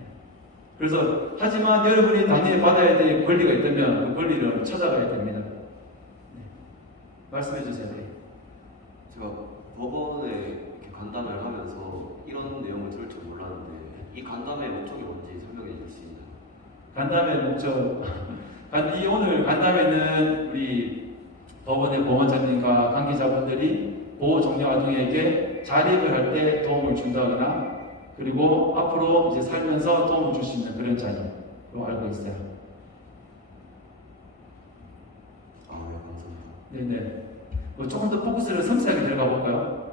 그래서 하지만 여러분이 당연히 받아야 될 권리가 있다면 그 권리를 찾아가야 됩니다. 예. 말씀해 주세요. 예. 제가 법원에 이렇게 간담회를 하면서 이런 내용을 들을 줄 몰랐는데 이 간담회의 목적이 뭔지 설명해 줄 수 있나요? 간담회 목적 이 오늘 간담회는 우리 법원의 법원장님과 관계자분들이 보호 종료 아동에게 자립을 할 때 도움을 준다거나 그리고 앞으로 이제 살면서 도움을 줄 수 있는 그런 자리로 알고 있어요. 아, 네, 감사합니다. 네네. 뭐 조금 더 포커스를 섬세하게 들어가 볼까요?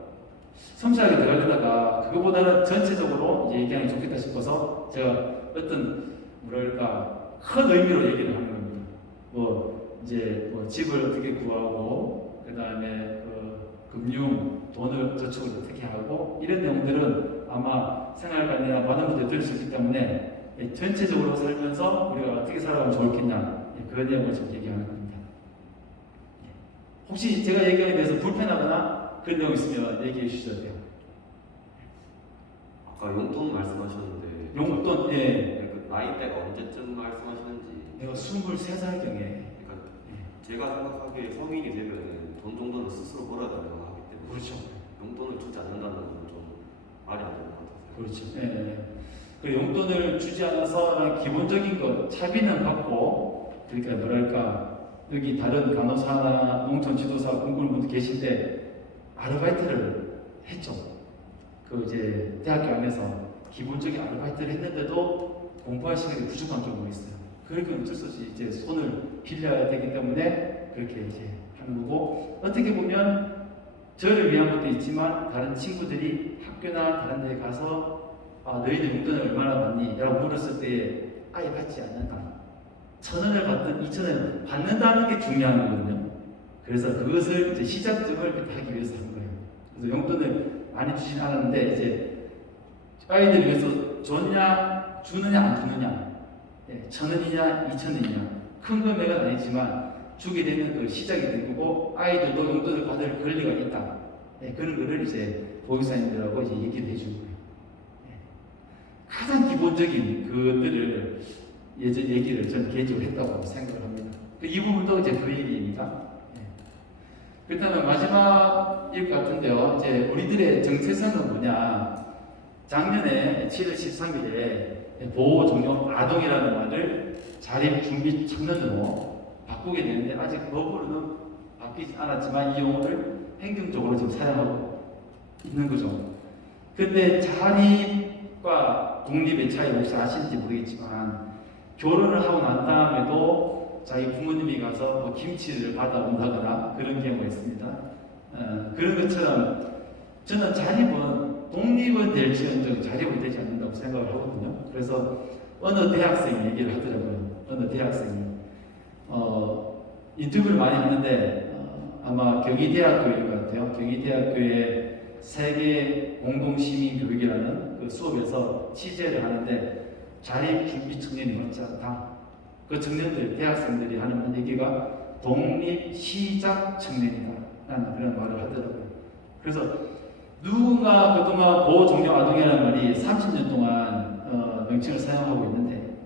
섬세하게 들어가려다가 그거보다는 전체적으로 이제 얘기하는 게 좋겠다 싶어서 제가 어떤 뭐랄까 큰 의미로 얘기를 하는 겁니다. 뭐 이제 뭐 집을 어떻게 구하고 그 다음에 그 금융 돈을 저축을 어떻게 하고 이런 내용들은 아마 생활관이나 많은 분들이 들을 수 있기 때문에 전체적으로 살면서 우리가 어떻게 살아가면 좋겠냐 그런 내용을 지금 얘기하는 겁니다. 혹시 제가 얘기하는 데서 불편하거나 그런 내용 있으면 얘기해 주셔도 돼요. 아까 용돈 말씀하셨는데 용돈, 예. 그 나이대가 언제쯤 말씀하시는지 내가 23살경에 그러니까 제가 생각하기에 성인이 되면 돈 정도는 스스로 벌어달라고 하기 때문에 그렇죠. 용돈을 주지 않는다는 건 좀 말이 안 되는 것 같아요. 그렇죠. 예. 그 용돈을 주지 않아서 기본적인 것 차비는 받고 그러니까 뭐랄까 여기 다른 간호사나 농촌 지도사 공부하는 분들 계신데 아르바이트를 했죠. 그 이제 대학교 안에서 기본적인 아르바이트를 했는데도 공부할 시간이 부족한 경우가 있어요. 그러니까 어쩔 수 없이 이제 손을 빌려야 되기 때문에 그렇게 이제 하는 거고 어떻게 보면 저를 위한 것도 있지만 다른 친구들이 학교나 다른 데 가서 너희들 용돈을 얼마나 받니? 라고 물었을 때 아예 받지 않는다. 1,000원을 받든 2,000원을 받는다는 게 중요한 거거든요. 그래서 그것을 이제 시작점을 하기 위해서 한 거예요. 그래서 용돈을 많이 주진 않았는데 이제 아이들이 그래서 줬냐 주느냐 안 주느냐 1,000원이냐 2,000원이냐 큰 금액은 아니지만 주게 되면 그 시작이 된 거고 아이들도 용돈을 받을 권리가 있다. 그런 거를 이제 보육사님들하고 이제 얘기를 해주는 거예요. 가장 기본적인 것들을 예전 얘기를 저는 개인적으로 했다고 생각을 합니다. 이 부분도 이제 그 얘기입니다. 그렇다면 마지막일 것 같은데요. 이제 우리들의 정체성은 뭐냐? 작년에 7월 13일에 보호 종료 아동이라는 말을 자립 준비 청년으로 바꾸게 되는데 아직 법으로는 바뀌지 않았지만 이 용어를 행정적으로 지금 사용하고 있는 거죠. 근데 자립과 독립의 차이 혹시 아시는지 모르겠지만 결혼을 하고 난 다음에도 자기 부모님이 가서 뭐 김치를 받아온다거나 그런 경우가 있습니다. 그런 것처럼 저는 자립은 독립은 될지언정 자립은 되지 않는다고 생각을 하거든요. 그래서 어느 대학생이 얘기를 하더라고요. 어느 대학생이 인터뷰를 많이 하는데 아마 경희대학교일 것 같아요. 경희대학교의 세계 공동시민교육이라는 그 수업에서 취재를 하는데 자립준비 청년이 많지 않다. 그 청년들, 대학생들이 하는 얘기가 독립 시작 청년이다 라는 그런 말을 하더라고요. 그래서 누군가 그동안 보호 종료 아동이라는 말이 30년 동안 명칭을 사용하고 있는데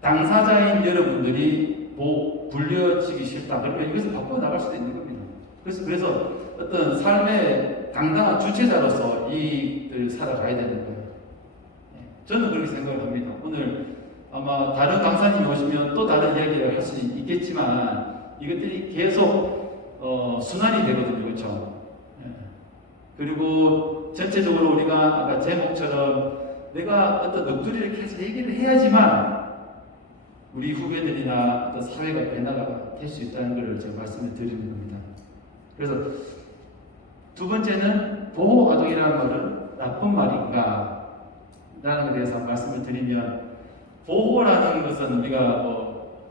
당사자인 여러분들이 불려지기 싫다. 그러면 이것을 바꿔 나갈 수도 있는 겁니다. 그래서 어떤 삶의 당당한 주체자로서 이익을 살아가야 되는 거예요. 저는 그렇게 생각을 합니다. 오늘 아마 다른 강사님이 오시면 또 다른 이야기를 할 수 있겠지만 이것들이 계속 순환이 되거든요. 그렇죠? 그리고 전체적으로 우리가 아까 제목처럼 내가 어떤 넋두리를 계속 얘기를 해야지만 우리 후배들이나 어떤 사회가 변화가 될 수 있다는 것을 제가 말씀을 드리는 겁니다. 그래서 두 번째는 보호 아동이라는 말은 나쁜 말인가 라는 것에 대해서 말씀을 드리면 보호라는 것은 우리가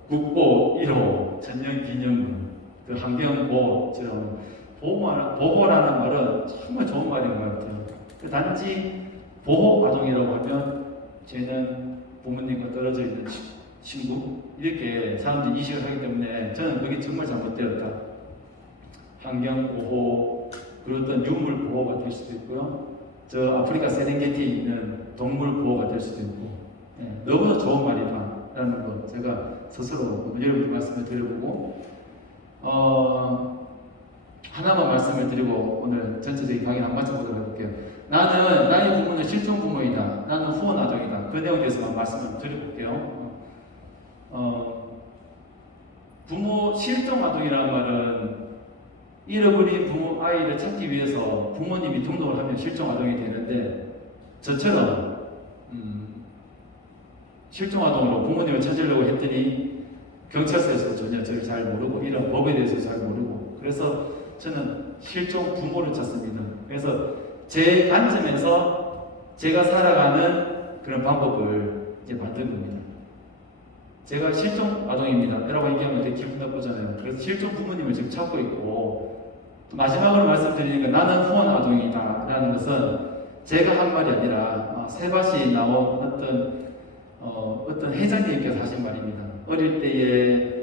국보 1호, 천년기념문, 그 환경보호처럼 보호라는 말은 정말 좋은 말인 것 같아요. 단지 보호 아동이라고 하면 쟤는 부모님과 떨어져 있는 친구 이렇게 사람들이 인식을 하기 때문에 저는 그게 정말 잘못되었다. 환경보호 그리고 어떤 유물 보호가 될 수도 있고요. 저 아프리카 세렝게티에 있는 동물 보호가 될 수도 있고 너무나 좋은 말이다라는 거 제가 스스로 여러분께 말씀을 드려보고 하나만 말씀을 드리고 오늘 전체적인 강의 한 말씀 보도록 해볼게요. 나의 부모는 실종 부모이다. 나는 후원 아동이다. 그 내용에 대해서만 말씀을 드려볼게요. 부모 실종 아동이라는 말은 잃어버린 부모 아이를 찾기 위해서 부모님이 등록을 하면 실종 아동이 되는데 저처럼 실종 아동으로 부모님을 찾으려고 했더니 경찰서에서 전혀 저를 잘 모르고 이런 법에 대해서 잘 모르고 그래서 저는 실종 부모를 찾습니다. 그래서 제 관점에서 제가 살아가는 그런 방법을 이제 만든 겁니다. 제가 실종 아동입니다. 라고 얘기하면 되게 기분 나쁘잖아요. 그래서 실종 부모님을 지금 찾고 있고 마지막으로 말씀드리니까 나는 후원 아동이다 라는 것은 제가 한 말이 아니라 세바시에 나온 어떤 회장님께서 하신 말입니다. 어릴 때에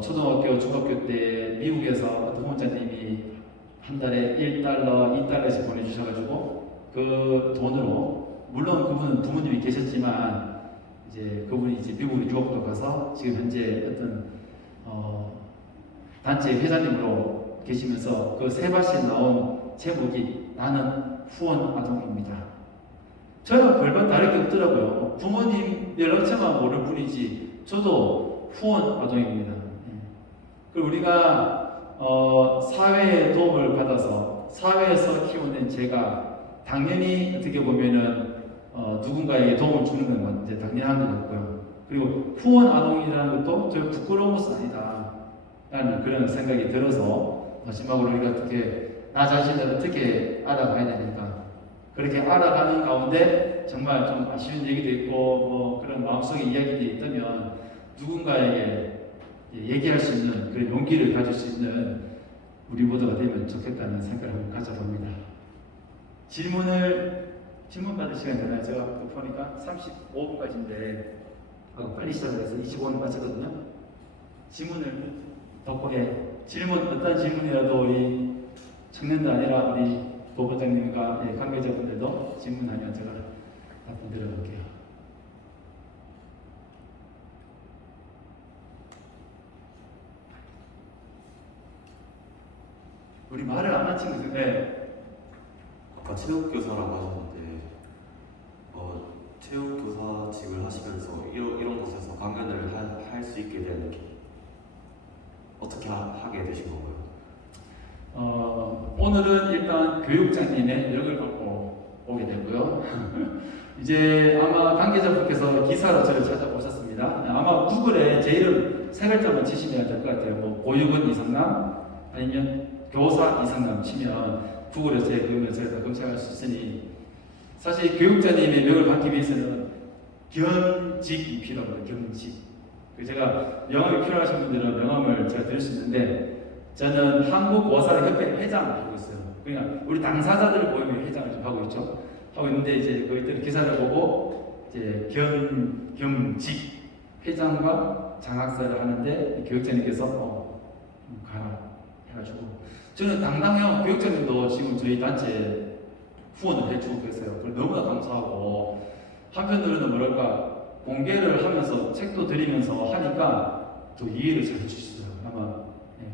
초등학교, 중학교 때 미국에서 어떤 후원자님이 한 달에 1달러, 2달러씩 보내주셔가지고 그 돈으로 물론 그분은 부모님이 계셨지만 이제 그분이 이제 미국에 유학도 가서 지금 현재 어떤 단체 회장님으로 계시면서 그 세바시에 나온 제목이 나는 후원 아동입니다. 저는 별반 다를 게 없더라고요. 부모님 연락처만 모를 뿐이지 저도 후원 아동입니다. 그리고 우리가 사회의 도움을 받아서 사회에서 키워낸 제가 당연히 어떻게 보면은 누군가에게 도움을 주는 건 이제 당연한 것 같고요. 그리고 후원 아동이라는 것도 저 부끄러운 것은 아니다 라는 그런 생각이 들어서 마지막으로 우리가 어떻게 나 자신을 어떻게 알아가야 되니까 그렇게 알아가는 가운데 정말 좀 아쉬운 얘기도 있고 뭐 그런 마음속에 이야기들이 있다면 누군가에게 얘기할 수 있는 그런 용기를 가질 수 있는 우리 모두가 되면 좋겠다는 생각을 한번 가져봅니다. 질문 받을 시간이 되나요? 제가 또 보니까 35분까지인데 빨리 시작을 해서 25분 마쳤거든요. 질문을 덮고 질문 어떤 질문이라도 우리 청년도 아니라 우리 부부장님과 관계자분들도 질문하면 제가 답변 드려볼게요. 우리 말을 안 한 친구들. 아까 체육교사라고 하셨는데 체육교사직을 하시면서 이런 곳에서 강연을 할 수 있게 된 어떻게 하게 되신 건가요? 오늘은 일단 교육장님의 연락을 받고 오게 되고요. 이제 아마 관계자분께서 기사로 저를 찾아오셨습니다. 아마 구글에 제 이름 세 글자만 치시면 될 것 같아요. 뭐 고유근 이상남 아니면 교사 이상남 치면 구글에 제 그러면 저희가 검색할 수 있으니 사실 교육자님의 명을 받기 위해서는 겸직이 필요합니다. 겸직. 제가 명함이 필요하신 분들은 명함을 제가 드릴 수 있는데 저는 한국고사협회 회장을 하고 있어요. 그러니까 우리 당사자들 모임의 회장을 좀 하고 있죠. 하고 있는데 이제 그때 기사를 보고 이제 겸직 회장과 장학사를 하는데 교육자님께서 가라 해가지고 저는 당당해요. 교육자님도 지금 저희 단체 후원을 해주고 계세요. 너무나 감사하고 한편으로는 뭐랄까 공개를 하면서 책도 드리면서 하니까 또 이해를 잘 해주시더라고요. 아마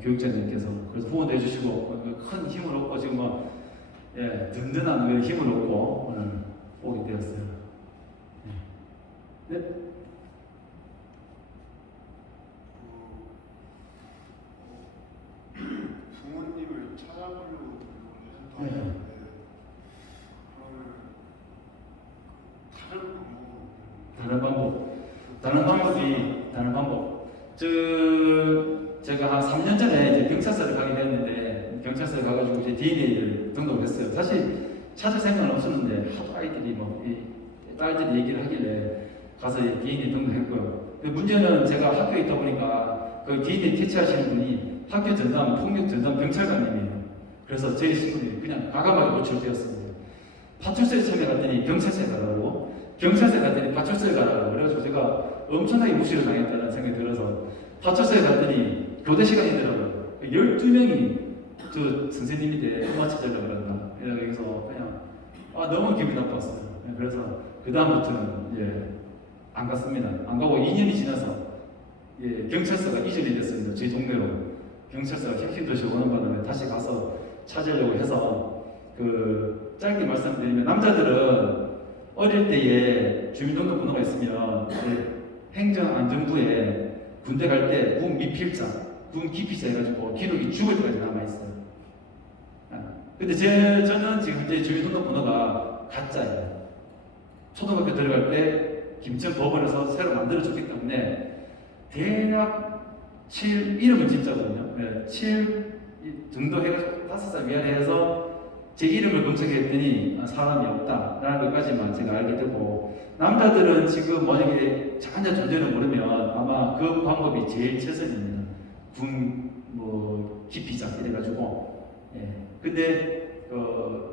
교육자님께서 그래서 후원도 해주시고 큰 힘을 얻고 지금 뭐 든든한 힘을 얻고 오늘 오게 되었어요. 네? 부모님을 찾아보려고 네. 하셨다는데 그러면 다른 방법. 제가 한 3년 전에 이제 경찰서를 가게 됐는데 경찰서에 가가지고 이제 DNA를 등록했어요. 사실 찾을 생각은 없었는데 하도 아이들이 딸들이 얘기를 하길래 가서 DNA 등록했고요. 문제는 제가 학교에 있다 보니까 그 DNA 퇴치하시는 분이 학교 전담 폭력 전담 경찰관님이에요. 그래서 제 신분이 그냥 과감하게 노출되었습니다. 파출소에 처음에 갔더니 경찰서에 가라고, 경찰서에 갔더니 파출소에 가라고. 그래가지고 제가 엄청나게 무시를 당했다는 생각이 들어서 파출소에 갔더니 교대 시간이더라고요. 12명이 저 선생님인데 엄마 찾으려고 그런다. 그래서 그냥 너무 기분이 나빴어요. 그래서 그 다음부터는 안 갔습니다. 안 가고 2년이 지나서 경찰서가 이전이 됐습니다. 저희 동네로. 경찰서가 혁신도시 오는 바람에 다시 가서 찾으려고 해서 짧게 말씀드리면 남자들은 어릴 때에 주민등록번호가 있으면 행정안전부에 군대 갈 때 군 미필자, 군 기피자 해가지고 기록이 죽을 때까지 남아있어요. 근데 저는 지금 현재 주민등록번호가 가짜예요. 초등학교 들어갈 때 김천 법원에서 새로 만들어줬기 때문에 대략 7, 이름은 진짜거든요. 7 정도 해가지고 5살 위안에 해서 제 이름을 검색했더니 사람이 없다라는 것까지만 제가 알게 되고, 남자들은 지금 만약에 전혀 존재를 모르면 아마 그 방법이 제일 최선입니다. 군 기피자 이래가지고. 근데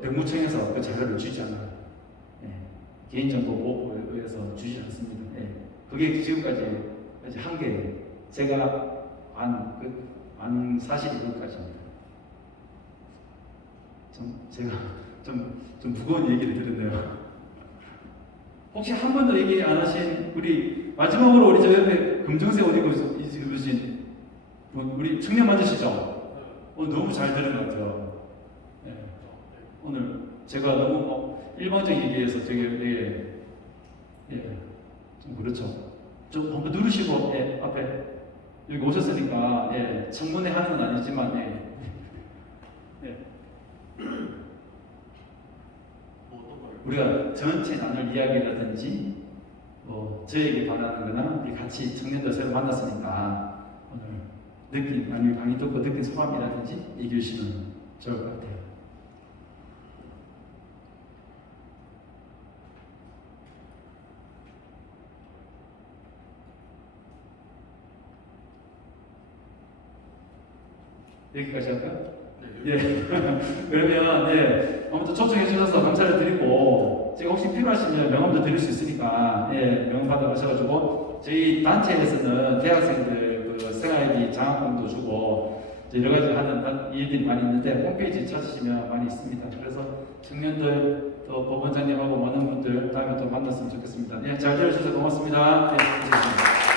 병무청에서 그 자료를 주지 않아요. 개인정보 보호에서 주지 않습니다. 그게 지금까지 한계예요. 제가 안 사실이 그것까지입니다. 제가 좀 무거운 얘기를 들었네요. 혹시 한 번도 얘기 안 하신 우리 마지막으로 우리 저 옆에 검정색 옷 입으신 우리 청년 맞으시죠? 너무 잘 들은 것 같아요. 오늘 제가 너무 일반적인 얘기해서 되게 좀 그렇죠. 좀 한번 누르시고 앞에 여기 오셨으니까 청문회 하는 건 아니지만 우리가 전체 나눌 이야기라든지 저에게 바라는 거나 우리 같이 청년들 새로 만났으니까 오늘 느낀 아니면 강의 듣고 느낀 소감이라든지 얘기해 주시면 좋을 것 같아요. 여기까지 할까요? 네, 예. 그러면 네, 아무튼 초청해 주셔서 감사를 드리고 제가 혹시 필요하시면 명함도 드릴 수 있으니까 예, 명함 받아가셔가지고 저희 단체에서는 대학생들 그 생활비 장학금도 주고 여러 가지 하는 일들이 많이 있는데 홈페이지 찾으시면 많이 있습니다. 그래서 청년들 또 법원장님하고 많은 분들 다음에 또 만났으면 좋겠습니다. 예, 잘 들어주셔서 고맙습니다. 예, 감사합니다.